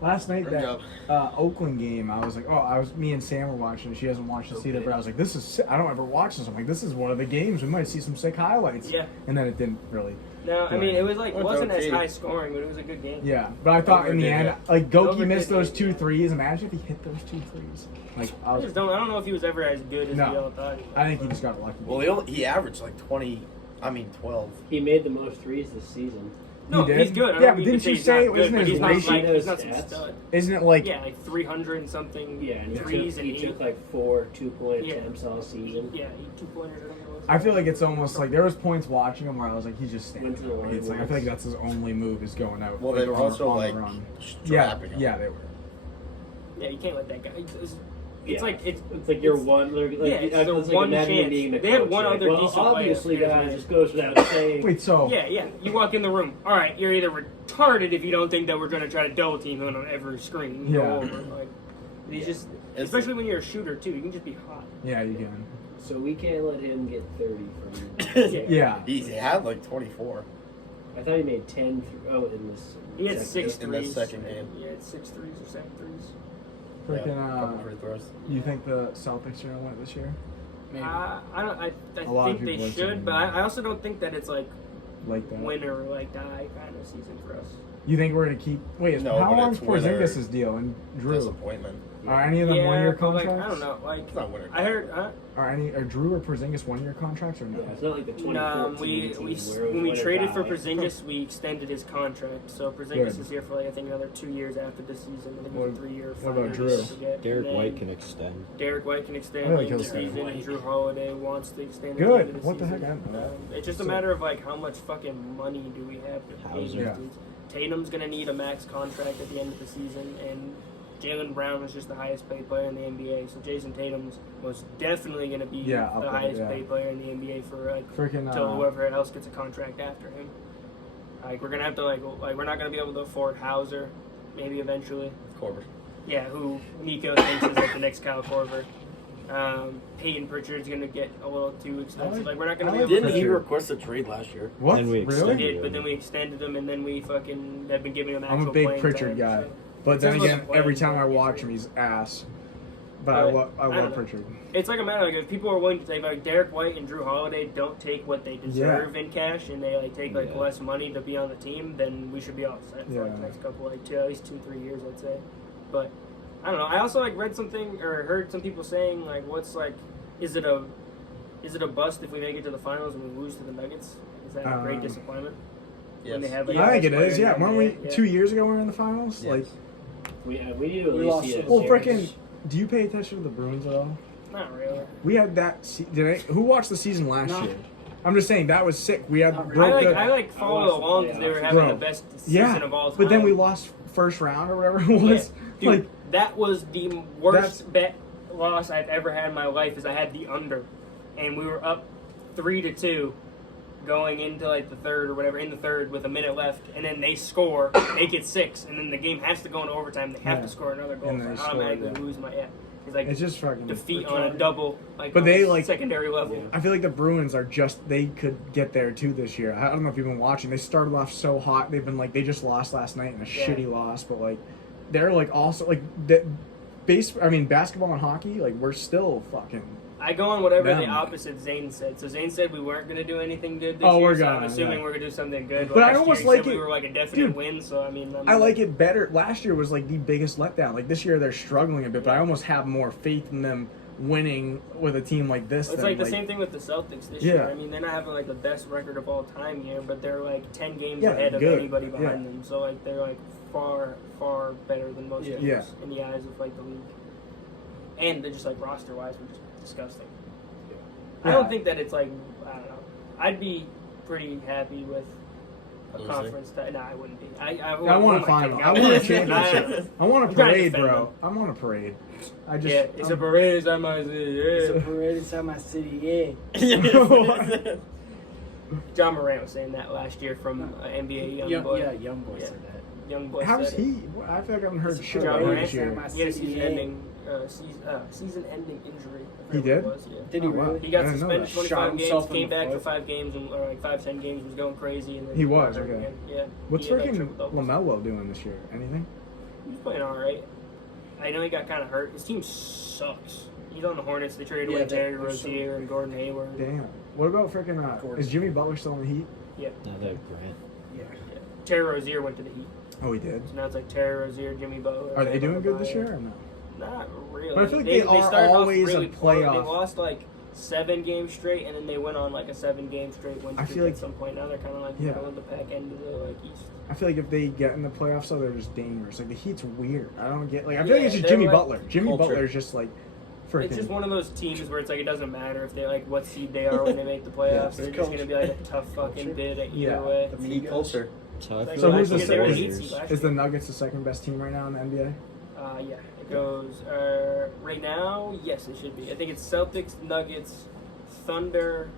Last night Good that job. Oakland game, I was like, me and Sam were watching. She hasn't watched this either, but I was like, this is sick. I don't ever watch this. I'm like, this is one of the games. We might see some sick highlights. Yeah. And then it didn't really. No, I mean it was like Well, wasn't as okay. high scoring, but it was a good game. Yeah, but I thought in the end, like Over Goki missed did those it, 2 yeah. threes. Imagine if he hit those 2 threes. Like I I don't know if he was ever as good as No. we all thought. I think he just got lucky. Well, he averaged like 12. He made the most threes this season. No, He did? he's good. I Yeah, don't but mean to didn't say you he's say- not good, wasn't but his he's not ratio- like he's not some stats? stud. Isn't it like? Yeah, like 300 and something. Yeah, and he threes took, and he 8. took like 4 2-point Yeah. attempts all season. Yeah, 2-pointers. I think it was. I feel like it's almost like there was points watching him where I was like, he's just standing. Went to the Like, line it's like I once. feel like that's his only move is going out. Well, like, they were on- also on the like run. strapping him. Yeah, they were. Yeah, you can't let that guy. It's Yeah. like it's It's your it's- one. Like, yeah, it's the like one imagine chance. being the They had coach, one like, other well, decent player. obviously, Yeah. guys, just goes without saying. Wait, so Yeah. You walk in the room. All right, you're either retarded if you don't think that we're going to try to double team him on every screen. Yeah. Go over. Like, he's just, especially when you're a shooter too. You can just be hot. yeah, you can. So we can't let him get 30 from. Yeah. He had like 24. I thought he made 10. In this. He had second 6 in the threes. second game. He had 6 threes or 7 threes. Freaking. Couple free throws. You think the Celtics are gonna win it this year? Maybe. I don't. I A lot of think they people are saying should, but that. I also don't think that it's like Like that? win or like die kind of season for us. You think we're gonna keep? Wait, No, how but long's it's winner. Porzingis' deal and Drew? Disappointment. Are any of them Yeah, 1-year but, like, contracts? I don't know. Like, It's not winter. I heard. Are Drew or Porzingis 1-year contracts or no? Yeah, it's not like the 2014 we team where it was when we win or traded for die. Porzingis, we extended his contract. So Porzingis Good. is here for like I think another 2 years after this season. I think What- it's a 3-year. what about 5 Drew? years, I forget. Derek And then White can extend. Derek White can I extend like like the his season, Derek and White. Drew Holiday wants to extend. at the Good. end of the What the season. heck? I don't know. It's just a So- matter of like how much fucking money do we have to pay these Hauser. Yeah. dudes. Tatum's gonna need a max contract at the end of the season, and Jaylen Brown is just the highest paid player in the NBA. So Jason Tatum's most definitely gonna be Yeah, up the there, highest yeah. paid player in the NBA for like Freaking till whoever else gets a contract after him. Like we're gonna have to like we're not gonna be able to afford Hauser, maybe eventually. Corver. Yeah, who Nico thinks is like the next Kyle Korver. Peyton Pritchard's gonna get a little too expensive. Like we're not gonna I be like able Didn't to. he Pritchard. request a trade last year? What? And we We Really? did, but then we extended him, and then we fucking have been giving him actual I'm a big playing Pritchard time, guy. so. But then It's almost again, playing every time I time, watch usually. him, he's ass. But I But, love I don't know. Pritchard. It's like a matter of like if people are willing to take like Derek White and Drew Holiday don't take what they deserve in cash and they like take like Yeah. less money to be on the team, then we should be all set for like, Yeah. the next couple like at least 2-3 years, I'd say. But I don't know. I also like read something or heard some people saying like, what's like, is it a bust if we make it to the finals and we lose to the Nuggets? Is that a great disappointment? When they have, like, I think the it best is. player Yeah, in the weren't we NBA? Yeah. 2 years ago? We were in the finals. Yes. Like, We need to at We least lost see a to- well, series. freaking. Do you pay attention to the Bruins at all? Not really. We had that. Who watched the season last No. year? I'm just saying that was sick. We had Not really. broke I the. like followed watched the along because they were playoffs. having Bro. the best season of all time. But then we lost first round or whatever it Yeah. was. Dude, Like, that was the worst bet loss I've ever had in my life. Is I had the under, and we were up 3-2 going into like the third or whatever in the third with a minute left, and then they score, make it 6, and then the game has to go into overtime. They have Yeah. to score another goal. And So they I scored, automatically yeah. lose my It's like it's just fucking. defeat on a double, like But on they, a like- secondary level. I feel like the Bruins are just. They could get there too this year. I don't know if you've been watching. They started off so hot. They've been like they just lost last night in a Yeah. shitty loss, but like they're like also like the basketball and hockey. Like we're still fucking. I go on whatever the Them. opposite Zane said. So Zane said we weren't going to do anything good this Oh, year. we're So I'm gonna, assuming yeah. we're going to do something good. But I Last almost year, he like said we it- were like a definite dude, win. So I mean, I like it better. Last year was like the biggest letdown. Like this year they're struggling a bit, but I almost have more faith in them winning with a team like this. It's than, like the same thing with the Celtics this Yeah. year. I mean, they're not having like the best record of all time here, but they're like 10 games Yeah, ahead of good. anybody behind Yeah. them. So like they're like far better than most teams Yeah. in the eyes of like the league. And they're just like roster wise, we're just disgusting. I don't think that it's like I don't know. I'd be pretty happy with a Losing? conference. No, I wouldn't be. I want a final. I want a championship. I want a I'm trying to parade, defend bro. them. I want a parade. I just. Yeah, it's a parade inside my city. It's a Yeah. parade inside my city, yeah. John Morant was saying that last year from NBA Young Boy. Yeah, young boy Yeah. said that. Young Boy How's said it. he? I feel like I haven't heard It's a shit John about him Morant this year. inside my He had a city, season-ending, season-ending injury. I He forget did? what it was, yeah. Did he Oh, wow. really? He got I didn't know suspended that. 25 Shot games, himself in came the back for foot. 5 games, or like 5-10 games, was going crazy. And then He got was, hurt okay. again. Yeah. What's He had, like, freaking triple-doubles. LaMelo doing this year? Anything? He's playing all right. I know he got kind of hurt. His team sucks. He's on the Hornets. They traded away Terry they're so- Rozier and Gordon Hayward. Damn. What about freaking? Is Jimmy Butler still in the Heat? Yeah. Now that Grant. Yeah. Terry Rozier went to the Heat. Oh, he did. So now it's like Terry Rozier, Jimmy Butler. Are they Bam doing good this Adebayo. year or no? Not really. But I feel like they are started off always a really poor. They playoff. lost like 7 games straight, and then they went on like a 7-game straight win I streak feel like- at some point. Now they're kind of like Yeah. middle of the pack end of the like East. I feel like if they get in the playoffs, though, they're just dangerous. Like the Heat's weird. I don't get. Like I feel like Yeah, it's just they're Jimmy like Butler. Jimmy culture. Butler is just like freaking. It's just one of those teams where it's like it doesn't matter if they like what seed they are when they make the playoffs. They're just gonna be like a tough fucking bid at either Yeah. way. The Heat culture. So I So feel So like who's the they were the second? Heat seed last Is the year. Nuggets the second best team right now in the NBA? Yeah, it goes right now. Yes, it should be. I think it's Celtics, Nuggets, Thunder,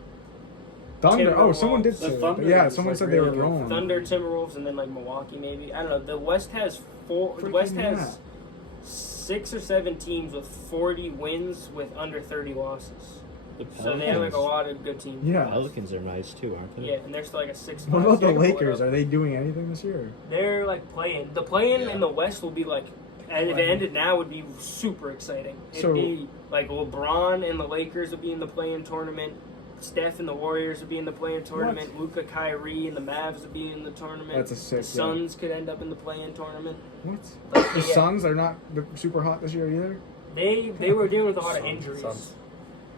Thunder. Oh, Timberwolves. someone did The say that. Thunder Yeah, is, someone like, said they were really good. rolling. Thunder, Timberwolves, and then like Milwaukee maybe. I don't know. The West has The West Freaking has yeah. 6 or 7 teams with 40 wins with under 30 losses. the So they have like a Pelicans. lot of good teams. Yeah. Pelicans are nice too, aren't they? Yeah, and they're still like a 6. What about the Lakers? Are they doing anything this year? They're like playing. The playing Yeah. in the West will be like, and if it ended now, would be super exciting. It'd So- be like LeBron and the Lakers would be in the play-in tournament. Steph and the Warriors would be in the play-in tournament. Luka, Kyrie, and the Mavs would be in the tournament. That's a sick. The Suns could end up in the play-in tournament. What? Like, The yeah, Suns are not super hot this year either. They were dealing with a lot of injuries.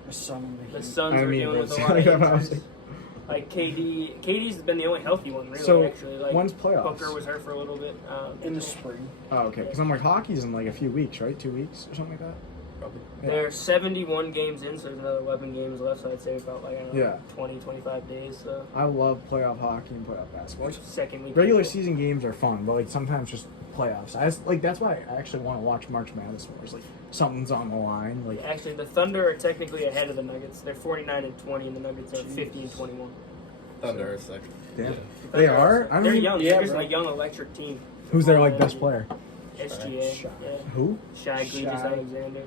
The Sun and The Heat. Suns I were mean, dealing with a it's lot of like- injuries. Like KD's been the only healthy one, really. So, actually, like when's playoffs? Booker was hurt for a little bit. In the spring. Oh, okay. Because I'm like, hockey's in like a few weeks, right? 2 weeks or something like that. Probably. They're 71 games in, so there's another 11 games left. So I'd say about like I don't know, 20, 25 days. So I love playoff hockey and playoff basketball. second week. Regular season games are fun, but like sometimes just playoffs. That's why I actually want to watch March Madness more. It's like something's on the line. Like Actually, the Thunder are technically ahead of the Nuggets. They're 49-20, and the Nuggets are 50-21. Thunder is sick. damn. The They Thunder are? I They're mean, young. yeah, They're just bro. a young electric team. who's their like best player? SGA. Shy. Yeah. Who? Shai Gilgeous Shy. Alexander.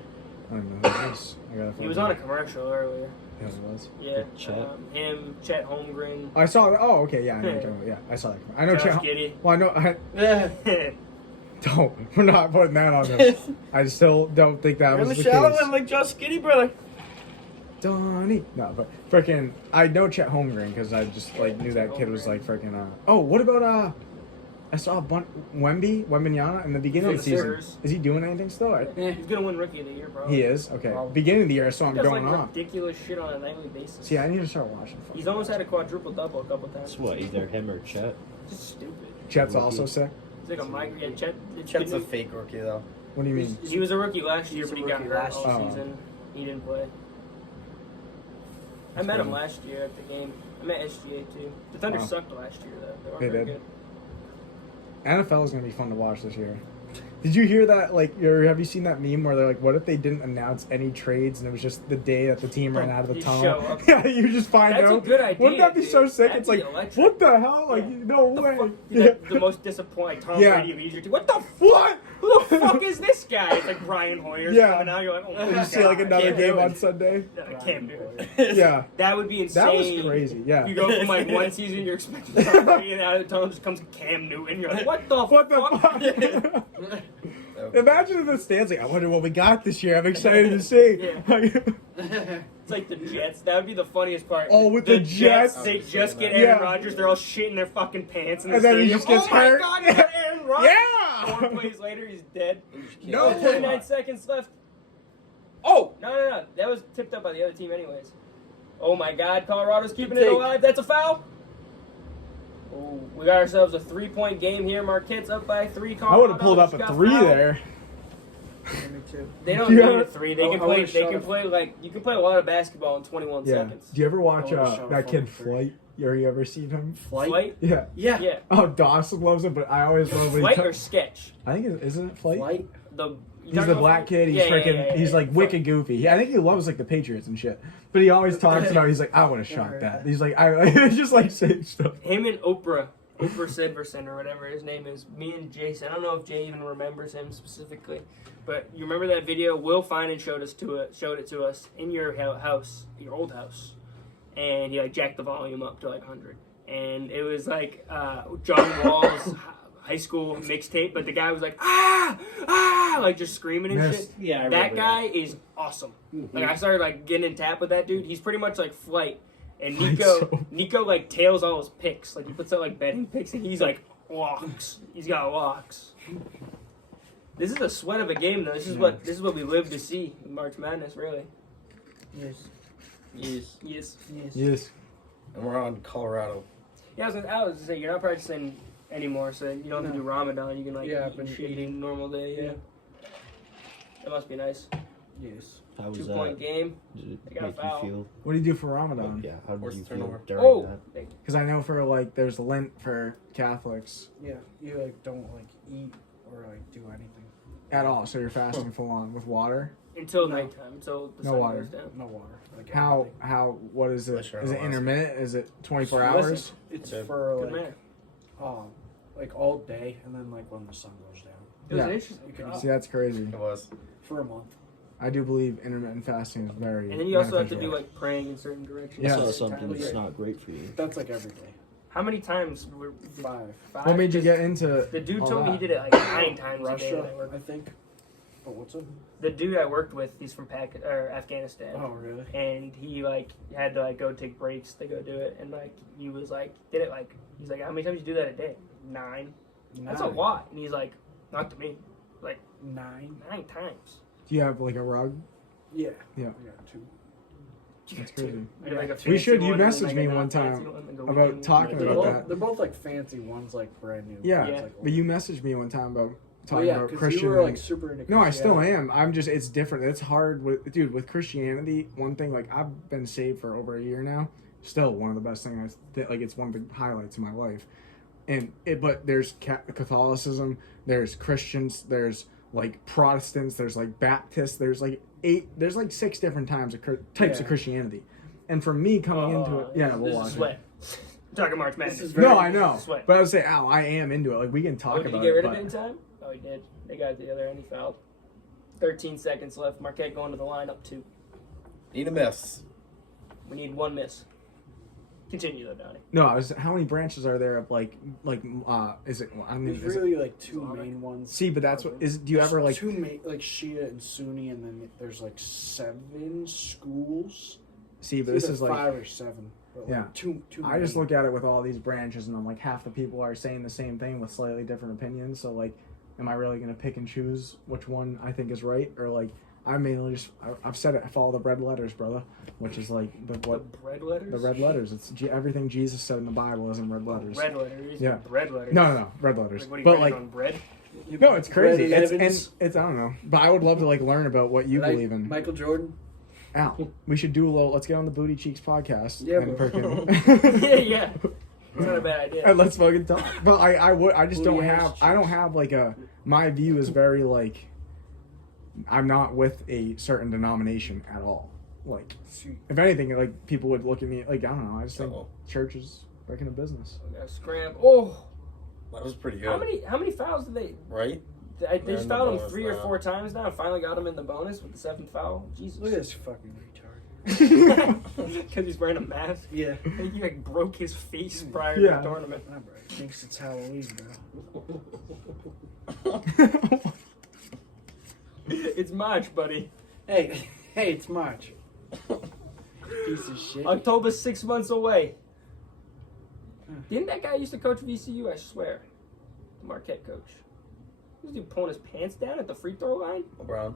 I don't know who it is. I gotta He find was out. on a commercial earlier. Yeah, it was. Yeah. Chet. Him, Chet Holmgren. I saw. Oh, okay. Yeah, I know. what you're talking about. Yeah, I saw that. I know. Josh Chet. Giddey. Well, I know. I Yeah. don't. We're not putting that on him. I still don't think that was the case. like Josh Giddey, brother. Donnie. No, but freaking, I know Chet Holmgren because I just like knew that kid was like freaking. Oh, what about I saw Wembenyama in the beginning of the season. Sixers. Is he doing anything still? He's gonna win Rookie of the Year, probably. He is. Okay. Probably. Beginning of the year, I saw him He does going like off. ridiculous shit on a nightly basis. See, I need to start watching. He's almost had a quadruple double a couple times. It's what, either him or Chet? Just stupid. Chet's Rookie. also sick. He's like a migrant. Chet. Chet's a fake rookie though. What do you mean? He was a rookie last year, He's but a he got rookie hurt last all year. season. He didn't play. I met him last year at the game. I met SGA too. The Thunder Wow. sucked last year though. They weren't They very did. good. NFL is gonna be fun to watch this year. Did you hear that? Like, have you seen that meme where they're like, "What if they didn't announce any trades and it was just the day that the team ran out of the You tunnel?" show up. Yeah, you just find That's a out. good idea. Wouldn't that be dude. so sick? That'd It's like, be electric. what the hell? Like, Yeah. no The way. fuck- Yeah. the most disappointing Tom Yeah. Brady of Easier to. What the What? Who the fuck is this guy? It's like Brian Hoyer's Yeah. coming out. You're like, oh my Did God. you see like I another can't do game it. on Sunday? No, I can't do it. Yeah, That would be insane. that was crazy. Yeah. You go from like one season, you're expecting Tom Brady, and out of the tunnel just comes Cam Newton. You're like, what the What the fuck? Imagine if the stands like, I wonder what we got this year. I'm excited to see. It's like the Jets. That would be the funniest part. Oh, with the Jets? They just get Yeah. Aaron Rodgers. They're all shitting their fucking pants in the And then he stadium. just gets oh hurt. my God, you got Aaron Rodgers. Yeah. 4 plays later, he's dead. No. 29 seconds left. Oh, No. That was tipped up by the other team anyways. Oh my God, Colorado's keeping it take. alive. That's a foul. Oh, we got ourselves a 3-point game here. Marquette's up by 3. I would have pulled up Colorado's a got 3 fouled. there. Me too. They don't Yeah. need a 3. They I can would've play. They shot can a- play like you can play a lot of basketball in 21 Yeah. seconds. Do you ever watch I would've shot a that kid fucking Flight? You ever seen him? Flight? Yeah. Yeah. Yeah. Oh, Dawson loves him, but I always love when he Flight or sketch? I think isn't it Flight? Flight. He's the black kid. He's freaking. He's like wicked goofy. I think he loves like the Patriots and shit. But he always talks about. He's like, I would have shot that. He's like, I just like saying stuff. Him and Oprah Sidverson or whatever his name is. Me and Jason. I don't know if Jay even remembers him specifically, but you remember that video? Will Finan showed it to us in your house, your old house, and he like jacked the volume up to like 100, and it was like John Wall's high school mixtape, but the guy was like like just screaming and Yes. shit. Yeah, I That remember guy is awesome. Like I started like getting in tap with that dude. He's pretty much like Flight. And Nico like tails all his picks. Like he puts out like betting picks and he's like locks. He's got locks. This is a sweat of a game though. This is what we live to see in March Madness, really. Yes. Yes. And we're on Colorado. Yeah, I was gonna say you're not practicing anymore, so you don't have to do Ramadan. You can like Yeah, eat but shit eating normal day. Yeah. That must be nice. Yes. How was 2-point that? game. Did They it got make foul. you feel? What do you do for Ramadan? Yeah, how did What's you the feel turnover? during Oh, that? Because I know for like there's Lent for Catholics Yeah. You like don't like eat or like do anything. at all, so you're fasting full on with water. until No. nighttime, until the No sun water. goes down. No water. Like How anything. what is it? Sure, Is it I'll ask. intermittent? Is it 24 Listen. hours? It's Good. for Good like man. like all day and then like when the sun goes down It was Yeah. an interesting. You can job. See, that's crazy. It was. for a month. I do believe intermittent fasting is very. And then you also have to do beneficial. like praying in certain directions. Yeah. I at saw the same something time. that's not great for you. That's like every day. How many times were 5. five? What made you Just- get into? The dude all told me that? he did it like 9 times a day. Russia, when I worked. I think. But what's up? The dude I worked with, he's from Afghanistan. Oh, really? And he like had to like go take breaks to go do it, and like he was like did it like he's like, how many times you do that a day? 9. That's a lot. And he's like, not to me, like 9 times. Do you have like a rug? Yeah. Yeah. I got 2. That's crazy. I got, like, a We should. fancy You one and, messaged like, me a one non-fancy time one, like a about weekend talking one. about that. They're both like fancy. One's like brand new. Yeah, One's, like, but you messaged me one time about talking about because Christian. you were like super into No, I still Christianity. am. I'm just, it's different. It's hard with, dude, with Christianity. One thing, like, I've been saved for over a year now. Still one of the best things. Like, it's one of the highlights of my life. But there's Catholicism. There's Christians. There's like Protestants. There's like Baptists. There's like 6 different types of Christianity. And for me coming into it, yeah, we'll this watch is it. sweat. Talking March Madness. No, I know. Sweat. But I would say, I am into it. Like, we can talk Did about he get rid it. of it in time? Oh, he did. They got it to the other end. He fouled. 13 seconds left. Marquette going to the line up 2. Need a miss. We need 1 miss. Continue though, Donnie. No, how many branches are there of is it? I mean, There's is it, really like 2 main ones. see, but that's what is. Do you ever like? 2 main, like Shia and Sunni, and then there's like 7 schools. See, but It's this either is like 5 or 7. But Yeah. like two I just main. look at it with all these branches, and I'm like, half the people are saying the same thing with slightly different opinions. So like, am I really gonna pick and choose which one I think is right, or like? I mainly just, I've said it, I follow the red letters, brother, which is like The bread letters? the red letters. It's everything Jesus said in the Bible is in red letters. Red letters? Yeah. Bread letters? No, red letters. Like, what are you But writing like, on bread? no, it's crazy. Brad It's Evans. I don't know, but I would love to like learn about what you Like believe in. Michael Jordan. Al, we should do a little. Let's get on the Booty Cheeks podcast. Yeah, and bro. freaking- yeah. It's not a bad idea. And let's fucking talk. But I just don't Booty ass have. I don't have like a. My view is very like. I'm not with a certain denomination at all. Like, if anything, like people would look at me like I don't know. I just think church is back into business. We gotta scram. Oh! That was pretty good. How many fouls did they... Right? They They're just in the fouled him bonus 3 or now. 4 times now and finally got him in the bonus with the 7th foul. Jesus. Look at this fucking retard. Because he's wearing a mask. Yeah. I think he like broke his face prior Yeah. to the tournament. Nah, bro. He thinks it's Halloween, bro. It's March, buddy. Hey, it's March. Piece of shit. October's 6 months away. Didn't that guy used to coach VCU? I swear. The Marquette coach. This dude pulling his pants down at the free throw line? LeBron.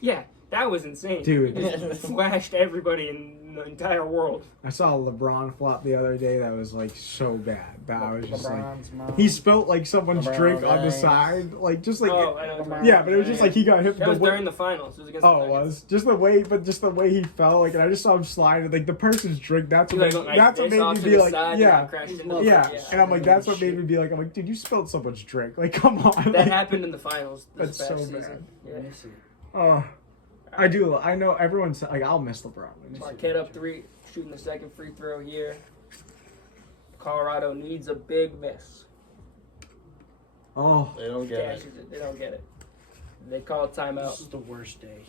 Yeah, that was insane. Dude. He just flashed everybody in the entire world. I saw a LeBron flop the other day that was like so bad that I was just like. LeBron's mom. He spilt like someone's LeBron drink on the James. side, like just like. Oh, I know. what you're talking Yeah, about. but it was just like he got hit. That was the way- during the finals. It was against Oh, the it Nuggets. was just the way he fell, like, and I just saw him slide, like the person's drink. That's He, what like, that's what this off made to me be the like, side, yeah, and crashed into the- yeah. yeah. And I'm like, that's what made me be like, I'm like, dude, you spilled so much drink. Like, come on. That Like, happened in the finals this That's past so season. Yeah. Let me see. Oh, I do. I know everyone's like, I'll miss LeBron. Marquette up 3, shooting the second free throw here. Colorado needs a big miss. Oh, They don't get it. Cashes it. They don't get it. They call it This timeout. is the worst day.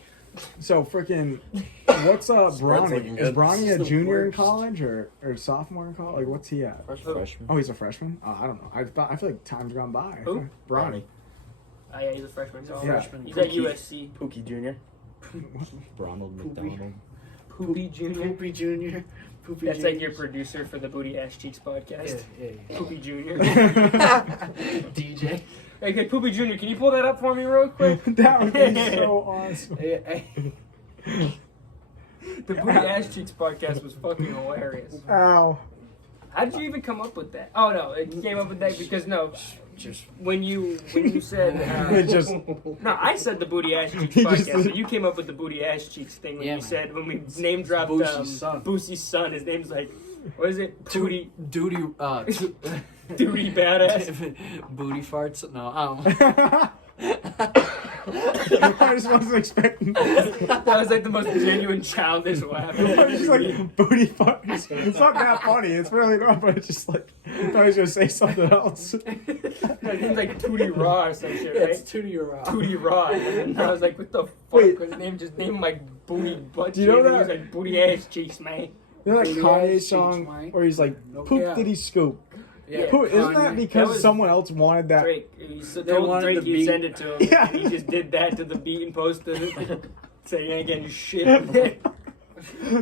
so freaking, what's Spread's Bronny? looking Is good. Bronny This a is the junior in worst. college or sophomore in college? Like, what's he at? Freshman. Oh, he's a freshman. Oh, I don't know. I feel like time's gone by. Who? Bronny. Oh, yeah, he's a freshman. He's a So freshman. He's at Pookie. USC. Pookie Jr. Ronald Poopy. McDonald. Poopy Jr. Poopy Jr. Poopy That's like your Jr. producer for the Booty Ash Cheeks podcast. Yeah. Poopy Jr. DJ. Okay, Poopy Jr., can you pull that up for me real quick? That would be so awesome. Hey. The Booty Ash Cheeks podcast was fucking hilarious. Ow. How did you even come up with that? Oh no, it came up with that because Just when you said It just- no, I said the Booty Ash Cheeks He just- podcast, but you came up with the Booty Ash Cheeks thing when Yeah, you man. said when we name dropped Boosie's son. Boosie's son. His name's like what is it? Booty Duty. Duty Badass. Booty farts. No. I just wasn't expecting. That was like the most genuine childish laugh. I was just like booty fuckers. It's not that funny. It's really not, but it's just like I thought he was gonna say something else. His name's like Tootie Raw or some shit, right? It's Tootie Raw. Tootie Raw. And I was like, what the fuck? Wait. His name just named like Booty Butt Do you know Cheek, and he that- was like Booty Ass Cheeks, man. You know that Booty Kanye ass song cheeks, Mike. where he's like poop Yeah. diddy scoop. Yeah. Who isn't that Kanye. because That was someone else wanted that? Drake. He They told wanted Drake the he'd beat. send it to him. Yeah. And he just did that to the beat and posted it. Saying you ain't getting shit.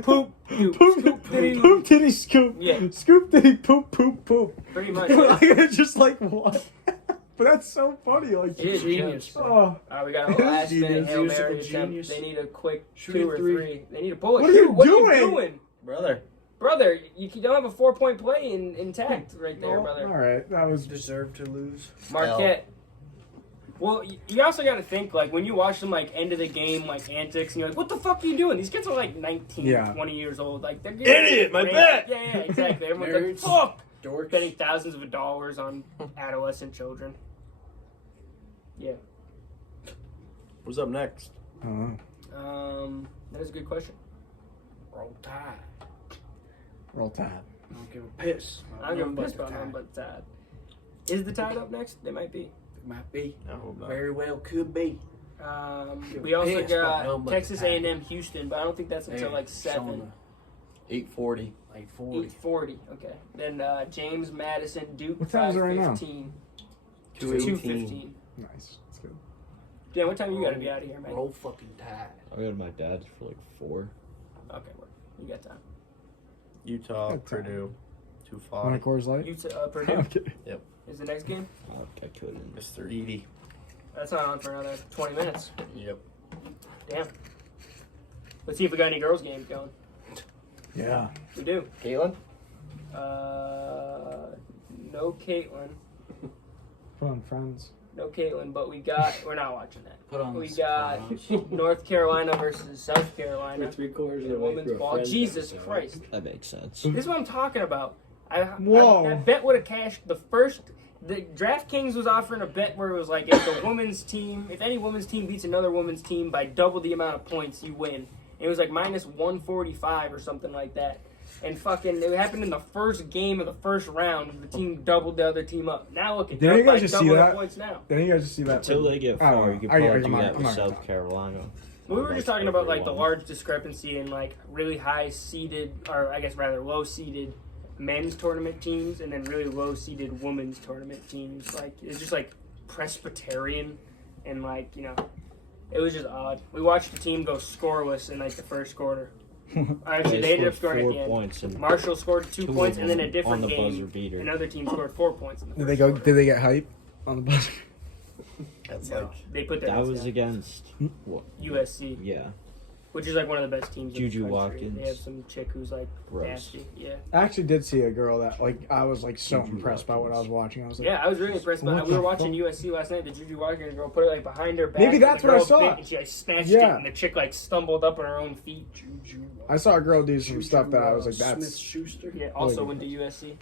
Poop. You. Poop, Scoop, diddy. poop, diddy, scoop. Yeah. Scoop, diddy, poop, poop, poop. Pretty much. It's just like, what? But that's so funny. Like, He is Genius, genius. bro. oh, We got a last minute Genius. Hail He was Mary a attempt. genius. They need a quick Shoot 2 a or three. 3. They need a bullet. What are you Shoot, what doing? are you doing? Brother. Brother, you don't have a 4-point play intact right there, all brother. right. That was. Deserve to lose. Marquette. Well, you also got to think, like, when you watch them, like, end of the game, like, antics, and you're like, what the fuck are you doing? These kids are, like, 19, Yeah. 20 years old. Like, they're Idiot, my great. bet! Yeah, exactly. Everyone's like, Nerds. fuck! Dorks. Spending thousands of dollars on adolescent children. Yeah. Who's up next? That is a good question. Roll Tide. Roll Tide. I don't give a piss. I'm going to Nothing piss but about the them, Tide. but is the Tide up next? They might be. It might be. I hope not. Very well could be. We also Piss about got them, but Texas the Tide. A&M Houston, but I don't think that's until Hey, like 7. 8:40. Like 40. 8:40. Okay. Then James Madison Duke. What time is it right now? 5:15. 2:18. 2:15. Nice. That's good. Dan, what time you got to be out of here, man? Roll fucking Tide. I go to my dad's for like 4. Okay, well, you got time. Utah, Good time. Purdue. Want a 2:05. Coors Light? Utah, Purdue I'm kidding. is the next game. I couldn't. Mr. Edie. That's not on for another 20 minutes. Yep. Damn. Let's see if we got any girls games going. Yeah. We do. Caitlyn? No Caitlyn. Put on Friends. No Caitlyn, but we're not watching that. Put on We the got Sopranos. North Carolina versus South Carolina. For 3/4 of in the way women's through a ball. Friends Jesus episode. Christ. That makes sense. This is what I'm talking about. Whoa. I bet would have cashed the DraftKings was offering a bet where it was like, if any women's team beats another women's team by double the amount of points, you win. It was like minus 145 or something like that. And fucking, it happened in the first game of the first round. The team doubled the other team up. Now look at Didn't you by guys just see double the that? points now. Then you guys just see that. Until they get I don't far, know. you could I- probably I'm do not- that I'm with not gonna South talk. Carolina. We were Like just talking about like the everyone. large discrepancy in like really high seeded, or I guess rather low seeded men's tournament teams and then really low seeded women's tournament teams. Like it's just like Presbyterian and like, you know, it was just odd. We watched the team go scoreless in like the first quarter. Actually, they ended up scoring at the 4 end. points and Marshall scored 2 2 points, of and then a them different on the buzzer game, beater. another team scored 4 points in the Did first they go? quarter. Did they get hype on the bus? That's No, like. they put their that heads was down. against what? USC, Yeah, which is like one of the best teams. Juju in the country. Watkins. They have some chick who's like Gross. nasty. Yeah, I actually did see a girl that like I was like so Juju impressed by what I was watching. I was like, yeah, I was really impressed. By What we were the watching fuck? USC last night. The Juju Watkins girl put it like behind her back. Maybe and that's the what I girl saw. bit, and she like snatched it, Yeah. and the chick like stumbled up on her own feet. I saw a girl do some stuff that I was like, Smith that's Schuster. Yeah, also Really went to USC.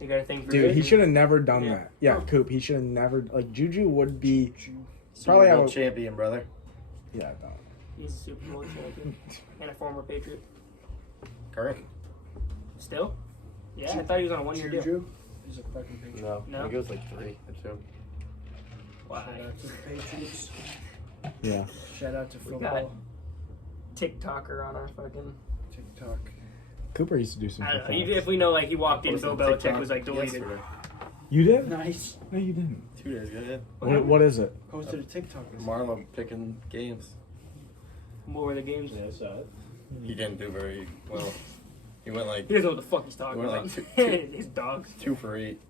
You got a thing for dude. it? He should have never done Yeah. that. Yeah, Coop. He should have never like Juju would be. Super Probably Bowl have a- champion, brother. Yeah, no. He's a Super Bowl champion and a former Patriot. Current? Still? Yeah, I thought he was on a 1-year deal. Juju is a fucking Patriot. No. No? I think it was like 3 or 2. Why? Shout out to the Patriots. Yeah. Shout out to We football. TikToker on our fucking. TikTok. Cooper used to do some. I don't know. stuff. If we know, like he walked in, Bill Posted Belichick TikTok was like deleted. yesterday. You did? Nice. No, you didn't. 2 days ago, yeah. What is it? Posted a TikTok. Marlon picking games. What were the games? Yeah, I saw it. He didn't do very well. He went like He doesn't know what the fuck he's talking We're about. like His dogs. 2 for 8.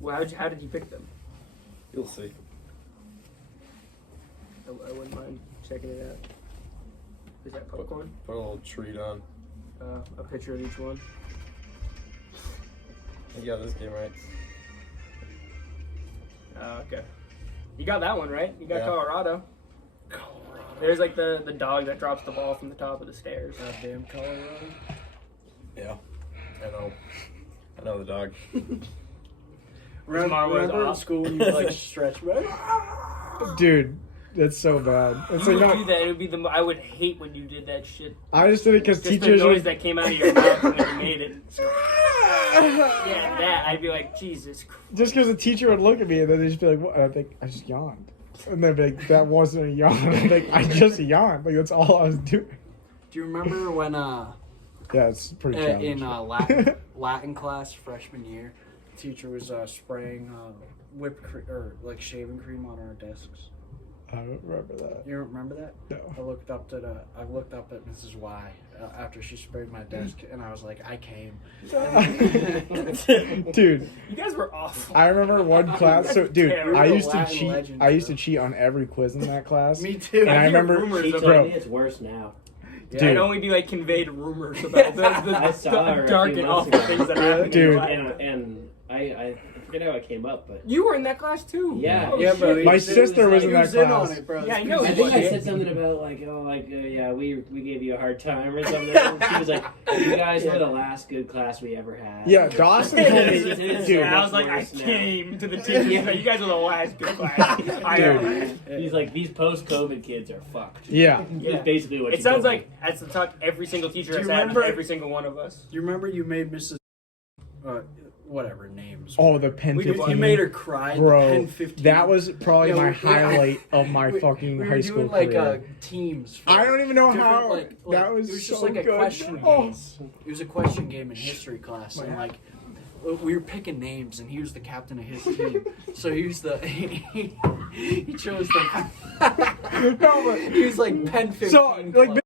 Well, how did you pick them? You'll see. I wouldn't mind checking it out. Is that popcorn? Put a little treat on. A picture of each one. You got this game right. Okay. You got that one right. You got Yeah. Colorado. There's like the dog that drops the ball from the top of the stairs. Goddamn Colorado. Yeah. I know the dog. Marlowe's Remember in off. school when you like stretch, right? Dude, that's so bad. It's You like would do no. that. It would be I would hate when you did that shit. I just did it because Just teachers. the noise that came out of your mouth when you made it. Yeah, that I'd be like, Jesus Christ. Just because the teacher would look at me and then they'd just be like, "What?" And I'd think I just yawned, and they'd be like, "That wasn't a yawn." I'm like, I just yawned. Like that's all I was doing. Do you remember when Yeah, it's pretty In challenging. Latin class freshman year, the teacher was spraying whipped cream or like shaving cream on our desks. I don't remember that. You don't remember that? No. I looked up at Mrs. Y after she sprayed my desk, and I was like, I came. Dude, You guys were awful. I remember one class. So, dude, You're I a used to Latin cheat. legend, I used bro. to cheat on every quiz in that class. Me too. And I hear remember, rumors She of told bro, me it's worse now. Dude. It'd only be like conveyed rumors about I saw her the a dark few and months awful ago. things that happened. Dude. And I forget how it came up, but You were in that class too. Yeah. Oh, Yeah, bro. shit. My he sister was in he that was in class. on it, bro. Yeah, I know. I think I Yeah. said something about yeah, we gave you a hard time or something. She was like, you guys were the last good class we ever had. yeah, Dawson told me, dude. And I was like, I came to the team. You guys were the last good class. I know. He's like, these post-COVID kids are fucked. Yeah. Yeah. That's basically what It she sounds told me. like that's the talk every single teacher Do has you had. remember- Every single one of us. You remember you made Mrs. Whatever names. Oh, the pen We 15. you made her cry. Bro, Pen 15. that was probably Yeah, my we- highlight of my we fucking were high school doing like career. teams. for I don't even know different, how. like, that was it was so just like a good. question Oh. game. It was a question game in history class, and like we were picking names, and he was the captain of his team. So he was the he chose the. No, but he was like pen 15. so like club.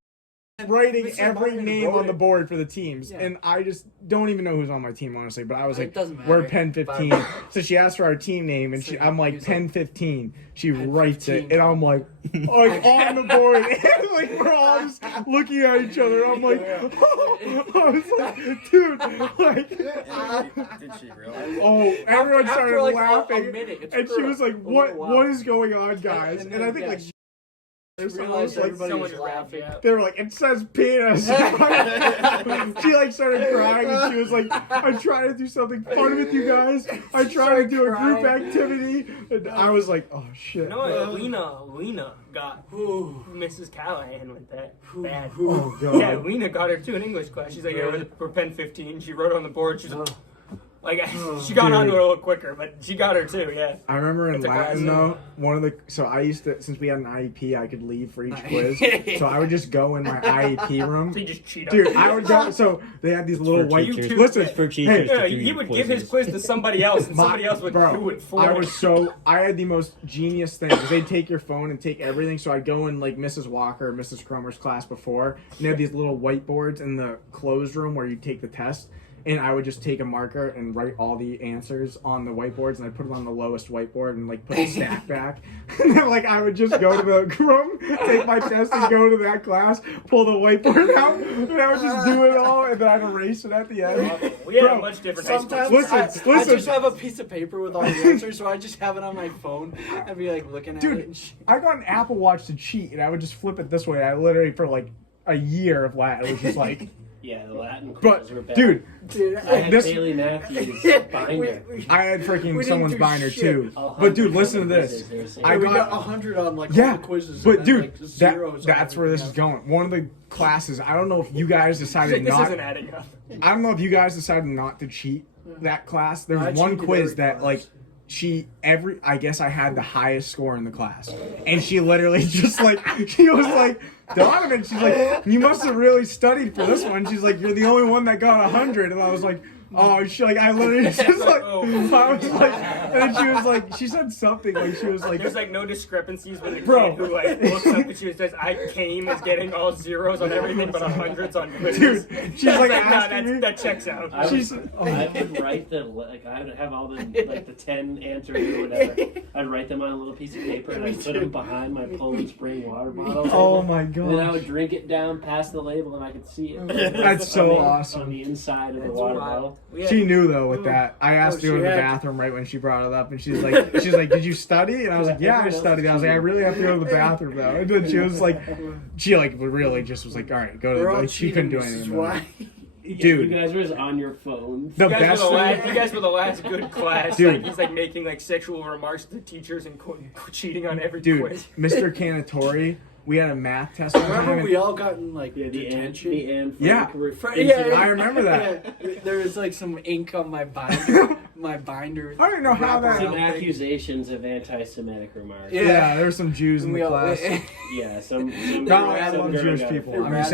writing Mr. every Martin name wrote on the it. board for the teams, Yeah. and I just don't even know who's on my team honestly. But I was It like, doesn't matter. we're pen 15. But- So she asked for our team name, and So I'm like he was pen like, 15. She Pen writes 15. it, and I'm like on the board, and like we're all just looking at each other. I'm like, I was like, dude, like, Did she realize? oh, everyone After, started like, laughing. A minute, it And took she her was like, a "What? little while. What is going on, guys?" And And I then, think yeah, like she there's someone realized was like, everybody Someone was laughing. laughing. they were like, "It says penis." She like started crying, and she was like, "I'm trying to do something fun with you guys. I'm trying to do a group crying. activity." And I was like, "Oh shit." You know what? Lena got Ooh. Mrs. Callahan with that. Bad. Oh god. Yeah, Lena got her too in English class. She's like, yeah, we're pen 15. She wrote on the board. She's like, she got Dude. onto it a little quicker, but she got her too. Yeah. I remember in It's a Latin class, though, so I used to, since we had an IEP, I could leave for each quiz. So I would just go in my IEP room. So you just cheat on Dude, her. I would go. So they had these little For white. teachers. Listen, It's for hey, teachers Yeah, to do he would give his quizzes. quiz to somebody else, and My- somebody else would bro, do it for I him. was I had the most genius thing. 'Cause they'd take your phone and take everything. So I'd go in like Mrs. Walker or Mrs. Cromer's class before, and they had these little whiteboards in the closed room where you take the test. And I would just take a marker and write all the answers on the whiteboards, and I'd put it on the lowest whiteboard and like put the stack back. And then like I would just go to the room, take my test, and go to that class, pull the whiteboard out, and I would just do it all, and then I'd erase it at the end. We had Bro, a much different high school. Sometimes Listen, I listen. just have a piece of paper with all the answers, so I just have it on my phone and be like looking at Dude, it. And shit. I got an Apple Watch to cheat, and I would just flip it this way. I literally for like a year of Latin, it was just like, Yeah, the Latin but quizzes were bad. dude, Dude, I had this- Bailey Matthews binder. I had freaking We didn't someone's do binder shit. too. 100 But dude, listen to quizzes, this. they were saying. I we got- got 100 on like all Yeah, the quizzes. but and then, dude, like, zeros on that's where this is everything going. One of the classes, I don't know if you guys She's decided like, this not. isn't adding up. I don't know if you guys decided not to cheat that class. There I was one cheated quiz every that class. like I guess I had the highest score in the class. And she literally just like, she was like, Donovan, she's like, you must have really studied for this one. She's like, you're the only one that got 100. And I was like, oh, she like, I literally just like, I was like, and then she was like, she said something like, she was like, There's like no discrepancies with the Bro. kid who like looks up and she says, I came as getting all zeros on everything but 100s on quizzes. dude, she's like nah, asking me. that checks out. I She's, would, oh. I would write I would have all the like the 10 answers or whatever. I'd write them on a little piece of paper and I'd put them behind my Poland Spring water bottle. Oh my And then I god. would drink it down past the label and I could see it. That's so on awesome. the inside of the That's water wild. bottle. We had- She knew though with that. I asked Oh, to go to she the had- bathroom right when she brought it up, and she's like, "Did you study?" And I was like, "Yeah, I studied." I was like, "I really have to go to the bathroom though." And then she was like, she like really just was like, "All right, go to the." We're all Like, she couldn't do cheating, anything. This is about it. why. Yeah, Dude. you guys were just on your phone. The You guys, best were the thing. last, you guys were the last good class. Dude. Like, he's like making like sexual remarks to teachers and cheating on every Dude, quiz. Mr. Canatori, we had a math test. One Remember time we all got in like Yeah, the detention? Anne Yeah. I remember that. Yeah. There was like some ink on my binder. My binder. I don't even know how that. Some accusations of anti-Semitic remarks. Yeah, there were some Jews in We the all, class. Yeah, some Not like I some love girl Jewish got people. offended. I'm just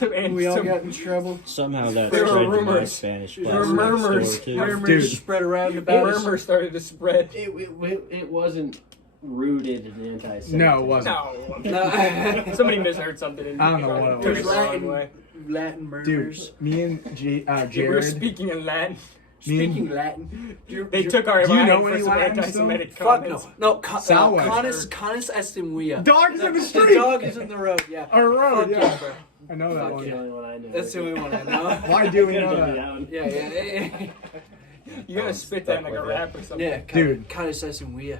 saying, like, we all got in trouble. Somehow that There were spread to my rumors. Spanish There class were next door, murmurs. too. Murmurs. Dude. Spread around The about us. murmur started to spread. It wasn't rooted in anti-Semitism. No, it wasn't. No. Somebody misheard something. And I don't know what it took was. the wrong way. Latin murders. Dude, me and We were Jared. speaking in Latin. Speaking Latin. They took our Do you line know for any some Latin anti-Semitic Fuck comments. no. No, Salway. canis est in via. Dog is in the The street. dog is in the road, yeah. Our road, Fuck yeah. bro. I know that That's one. the only one I know. That's the only one I know. Why do we Could've know done that? that one. Yeah. You gotta spit that in like a rap or something. Yeah, Dude. canis est in via.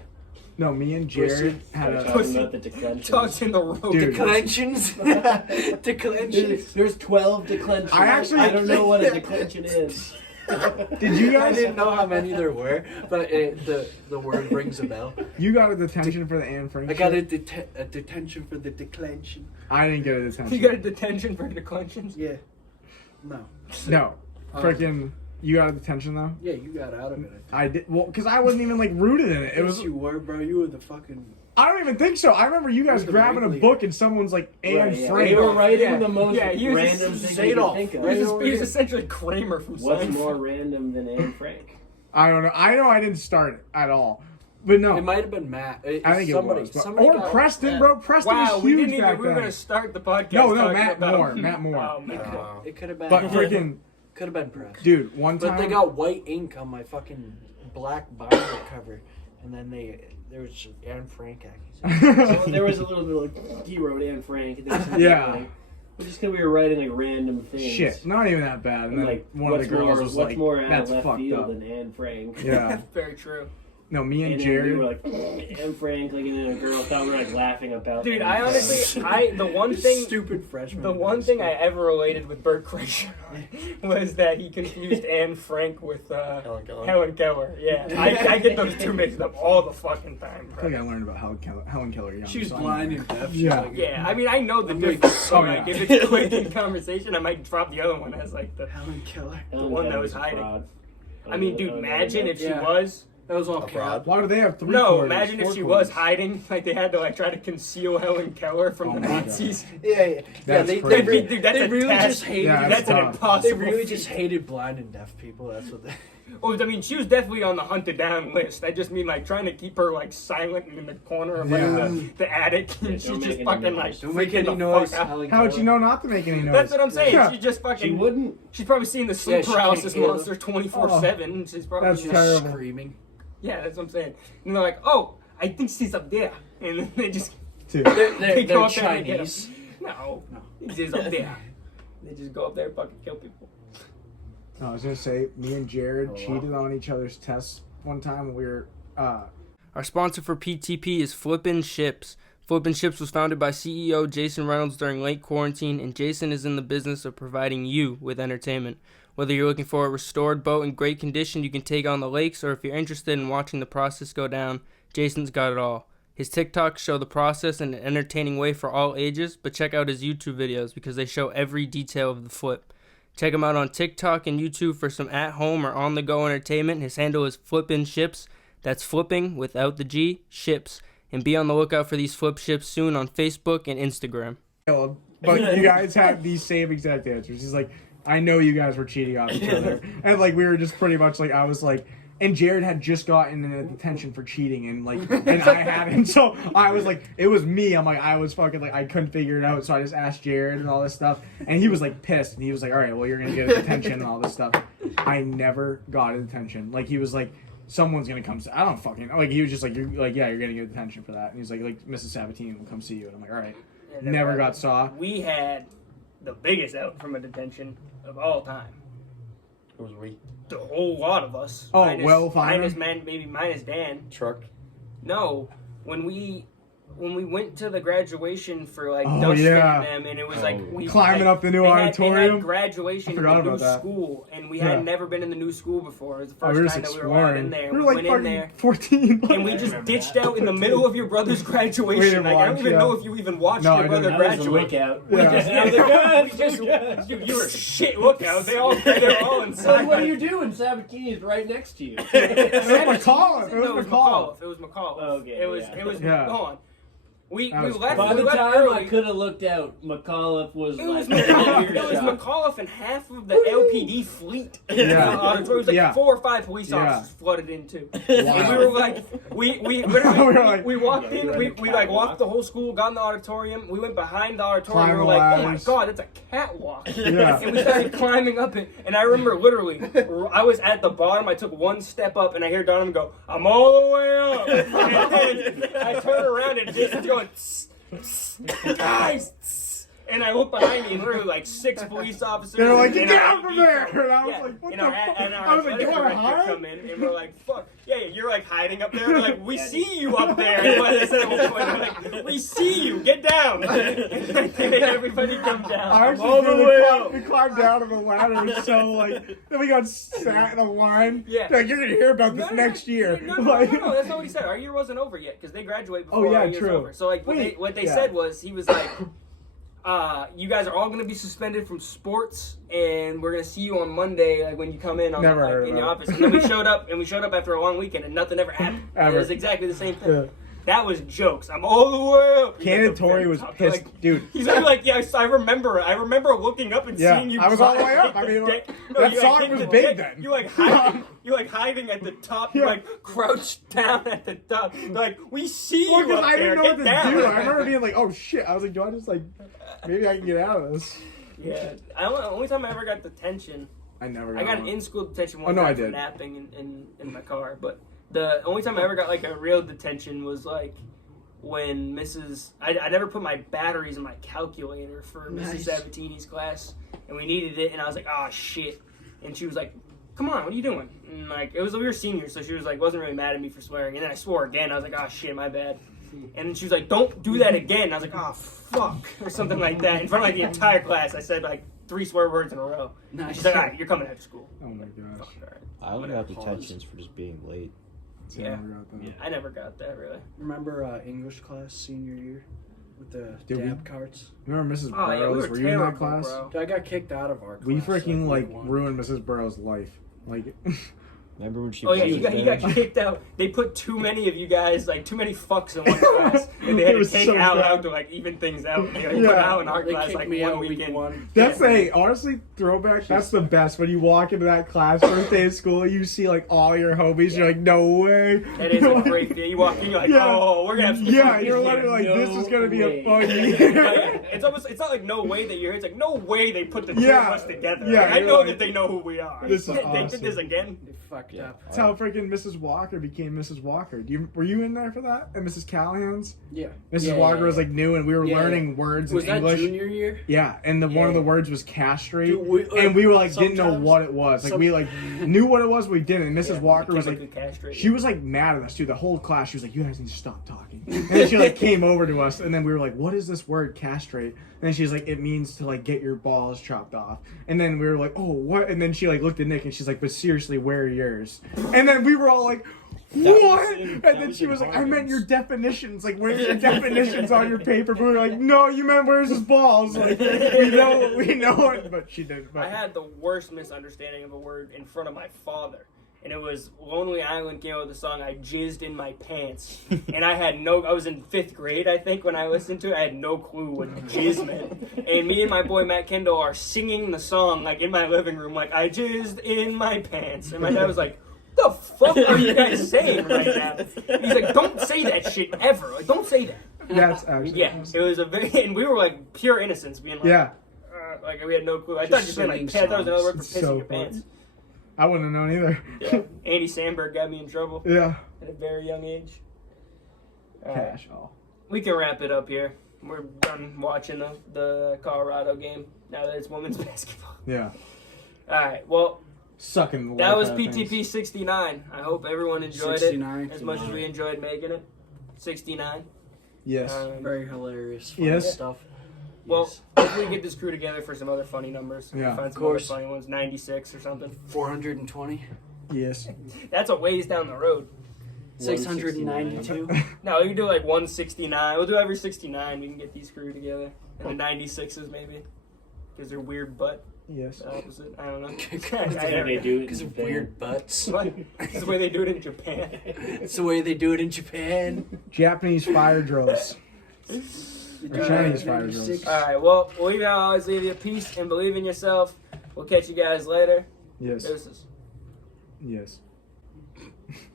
No, me and Jared had We're a. talking about the declensions. Dogs in the road. Dude. Declensions. Declensions. There's 12 declensions. I don't know what a declension is. Did you I guys? didn't know how many there were, but the word rings a bell. You got a detention for the Anne Frank. I got shit? a detention for the declension. I didn't get a detention. You got a detention for declensions? Yeah. No. No, freaking. You got a detention though. Yeah, you got out of it. I did. Well, because I wasn't even like rooted in it. It Yes, was. you were, bro. You were the fucking. I don't even think so. I remember you guys You're the grabbing a ringleader. book and someone's like Anne Right, yeah. Frank. They were writing Yeah. the most Yeah, he was random just thing you could Zadolf, think of. right? He was essentially Kramer from What's Seinfeld. more random than Anne Frank? I don't know. I know I didn't start it at all, but no, It might have been Matt. I think somebody, it was. But, somebody or got- Preston, bro. Preston Wow, was we huge didn't even. back We were then. gonna start the podcast. No, talking Matt about, Moore. Matt Moore. Oh, Matt Moore. It could have been. But freaking could have been press. dude, one But time. they got white ink on my fucking black binder cover, and then there was some Anne Frank accusation. So there was a little bit of like, he wrote Anne Frank. And then some Yeah. like, just because we were writing like random things. Shit, not even that bad. And And then like, one of the what's girls more, was what's like, more out "That's of left fucked field up." than Anne Frank? Yeah. Very true. No, me and And then Jared. we were like, Anne Frank, like, and then a girl thought we were like laughing about. Dude, Anne I Frank. honestly, the one thing, Stupid freshman. the one thing I ever related with Bert Kreischer was that he confused Anne Frank with Helen Keller. Helen Keller. Yeah, I get those two mixed up all the fucking time, I think bro. I learned about Helen Keller young. She was so I blind know. and deaf. Yeah. Yeah, I mean, I know the I'm like, difference. So oh, like, yeah. if it's quick in conversation, I might drop the other one as like the. Helen Keller. Ellen one that Keller was a hiding. fraud. I mean, dude, imagine if she Yeah. was. That was all A cap. fraud. Why do they have three? No, quarters, imagine if four she quarters? was hiding. Like they had to like try to conceal Helen Keller from Oh the my God. Nazis. Yeah. That's they crazy. Dude, that's they a really task. just hated. Yeah, That's an tough. impossible. They really feat. just hated blind and deaf people. That's what they. Well, I mean, she was definitely on the hunted down list. I just mean like trying to keep her like silent and in the corner of like Yeah. the attic, Yeah, and she's don't just make any fucking noise. like Don't make freaking any the noise. fuck out. Helen How would Keller. you know not to make any noise? That's what I'm saying. Yeah. She just fucking. She wouldn't. She's probably seeing the sleep Yeah, she paralysis can't hear monster 24/7. She's probably That's just, terrible. Screaming. yeah, that's what I'm saying. And they're like, oh, I think she's up there, and then they just Dude. they go They're up there and get 'em. Chinese. No, she's up there. They just go up there and fucking kill people. No, I was gonna say, me and Jared cheated on each other's tests one time when we were. Our sponsor for PTP is Flippin' Ships. Flippin' Ships was founded by CEO Jason Reynolds during late quarantine, and Jason is in the business of providing you with entertainment. Whether you're looking for a restored boat in great condition you can take on the lakes, or if you're interested in watching the process go down, Jason's got it all. His TikToks show the process in an entertaining way for all ages, but check out his YouTube videos because they show every detail of the flip. Check him out on TikTok and YouTube for some at-home or on-the-go entertainment. His handle is Flippin' Ships. That's flipping without the G, ships. And be on the lookout for these flip ships soon on Facebook and Instagram. But you guys had these same exact answers. He's like, I know you guys were cheating on each other. And like, we were just pretty much like, I was like, and Jared had just gotten in a detention for cheating, and like, and I hadn't. So I was like, it was me. I'm like, I was fucking like, I couldn't figure it out. So I just asked Jared and all this stuff, and he was like pissed, and he was like, all right, well, you're gonna get a detention and all this stuff. I never got a detention. Like, he was like, someone's gonna come. I don't fucking like. He was just like, you're like, yeah, you're gonna get a detention for that. And he's like Mrs. Sabatini will come see you, and I'm like, all right. Never got saw. We had the biggest out from a detention of all time. It was we. The whole lot of us. Oh, Will Feynman? minus Dan. Truck. No, when we when we went to the graduation for like Oh, Dustin yeah. and them, and it was like we Climbing like, up the new they auditorium. had graduation I in forgot the new about that. school, and we Yeah. had never been in the new school before. It was the Oh, we first were time just that we were all in exploring. there. We were We like went in fucking there. 14. And we just ditched out in the middle of your brother's graduation. Like, I don't even know if you even watched No, I your brother didn't. I was a graduate. lookout. Yeah. You were shit lookouts. They were all So inside. what are you doing? Sabatini is right next to you. It was McAuliffe. No, it was McAuliffe. It was McAuliffe. Okay, It was. yeah. It was. Yeah. Hold on. We That was left. By We the left time early. I could have looked out, McAuliffe was It was like McAuliffe. a It was shot. McAuliffe and half of the LPD fleet. Yeah. It was like Yeah. 4 or 5 police Yeah. officers flooded in too. Wow. And we were like, we literally, We were like- we walked Yeah, in, you were we in the like catwalk. walked the whole school, got in the auditorium. We went behind the auditorium. Climbed We were like, oh my ladders. god, that's a catwalk. Yeah. And we started climbing up it. And I remember literally, I was at the bottom. I took one step up, and I hear Donovan go, "I'm all the way up." And then I turn around, and Jason's going, "Tss, tss, guys." Tss. And I look behind me, and literally like 6 police officers. They were like, and "Get our down from AD there!" come- And I was yeah, like, "What and the our, fuck?" and our I was like, athletic "You wanna director hide?" come in, and we're like, "Fuck, yeah, you're like hiding up there." We're like, "We see you up there." And what I said at one point, we're like, "We see you, get down." And everybody come down. I actually All the way up. we climbed down on the ladder, so like then we got sat in a line. Yeah. Like, you're gonna hear about this No, next year. No, Like- that's not what he said. Our year wasn't over yet because they graduate before Oh, yeah, our year's true. over. So like Wait, what they yeah. said was he was like, you guys are all going to be suspended from sports, and we're going to see you on Monday, like when you come in on Never like, heard in of the that. office. And then we showed up after a long weekend, and nothing ever happened. Ever. It was exactly the same thing. Yeah. That was jokes. I'm all the way up. Cannon Torrey was pissed, dude. He's like, yeah, I remember looking up and Yeah, seeing you. I was all the way up. I mean, Deck- that you, song hit was the big deck. then. You like hiding at the top. You Yeah. like crouched down at the top. Like we see Well, you because up I there. didn't know what Get to down. do. I remember being like, "Oh shit!" I was like, "Do I just like maybe I can get out of this?" Yeah, only time I ever got detention, I never. I got one. an in-school detention one Oh, no, time I for did. napping in my car. But the only time I ever got like a real detention was like when I never put my batteries in my calculator for Mrs. Sabatini's class, and we needed it, and I was like, "Oh shit," and she was like, "Come on, what are you doing?" And like we were seniors, so she was like wasn't really mad at me for swearing, and then I swore again. I was like, "Oh shit, my bad." And then she was like, "Don't do that again." And I was like, "Oh fuck," or something like that in front of like the entire class. I said like 3 swear words in a row. And she's like, "All right, you're coming after school." Oh my gosh. Fuck, all right. I only got detentions for just being late. So I Yeah. never got that. Yeah. I never got that really. Remember English class senior year with the Did we? dab carts? Remember Mrs. Oh yeah, we Burrows? were you in terrible, that class? bro. Dude, I got kicked out of our class. We freaking like week one. ruined Mrs. Burrows' life. Like, Remember when she Oh yeah, was you got there? kicked out. They put too many of you guys, like too many fucks in one class, and they had It to was take so Al bad. out to like even things out. They like, put Yeah. Al in our They class kicked like me one out week weekend. one. that's honestly throwback. That's the best when you walk into that class first day of school. You see like all your homies. You're like, no way. That is a great day. You walk in, you're like, Yeah. oh, we're gonna have some Yeah, fun you're this literally year. like, this is gonna be a way. fun Like, year. it's not like no way that you're here. It's like no way they put the two Yeah. of us together. Yeah, Like, I you're know like, that they know who we are. this is They did awesome. this again. They fucked Yeah. up. That's how freaking Mrs. Walker became Mrs. Walker. Were you in there for that? And Mrs. Callahan's? Yeah. Mrs. Yeah, Walker yeah, was yeah. like new, and we were Yeah, learning words Was in that English. junior year? Yeah, and one of the Yeah. words was castrate, Dude, we- and we were like didn't know sometimes- what it was. Like we like knew what it was, but we didn't. And Mrs. Yeah, Walker was like, chemically castrated. she was like mad at us too. The whole class, she was like, "You guys need to stop talking." And then she like came over to us, and then we were like, "What is this word, castrate?" And then she's like, "It means to like get your balls chopped off." And then we were like, "Oh, what?" And then she like looked at Nick, and she's like, "But seriously, where are yours?" And then we were all like, "What?" And then she was like, "I meant your definitions. Like, where's your definitions on your paper?" But we were like, "No, you meant where's his balls?" Like, we know it, but she didn't. But I had the worst misunderstanding of a word in front of my father. And it was Lonely Island came out with the song I Jizzed in My Pants. And I was in 5th grade, I think, when I listened to it. I had no clue what jizz meant. And me and my boy Matt Kendall are singing the song like in my living room, like I jizzed in my pants. And my dad was like, "What the fuck are you guys saying right now?" He's like, "Don't say that shit ever. Like, don't say that." that's actually Yeah, it was and we were like pure innocence, being like, yeah. like we had no clue. I thought it just meant like singing pants. I thought it was another word for songs. pissing So your funny. pants. I wouldn't have known either. Yeah. Andy Samberg got me in trouble Yeah. at a very young age. All right. Cash all. We can wrap it up here. We're done watching the Colorado game now that it's women's basketball. Yeah. All right. Well, Sucking the that life was out of things. PTP 69. I hope everyone enjoyed 69. it as much as we enjoyed making it. 69. Yes. Very hilarious. Funny Yes. stuff. Well, Yes. hopefully we get this crew together for some other funny numbers. Yeah, Find of some other course. funny ones. 96 or something. 420. Yes. That's a ways down the road. 692. No, we can do like 169. We'll do every 69. We can get these crew together. And the 96s maybe. Because they're weird butt. Yes. The opposite. I don't know. Yeah, they do it Because in of Japan. weird butts. What? It's the way they do it in Japan. It's the way they do it in Japan. Japanese fire drills. Or Chinese fire drills. Alright, well, we always leave you peace and believe in yourself. We'll catch you guys later. Yes. Deuces. Yes.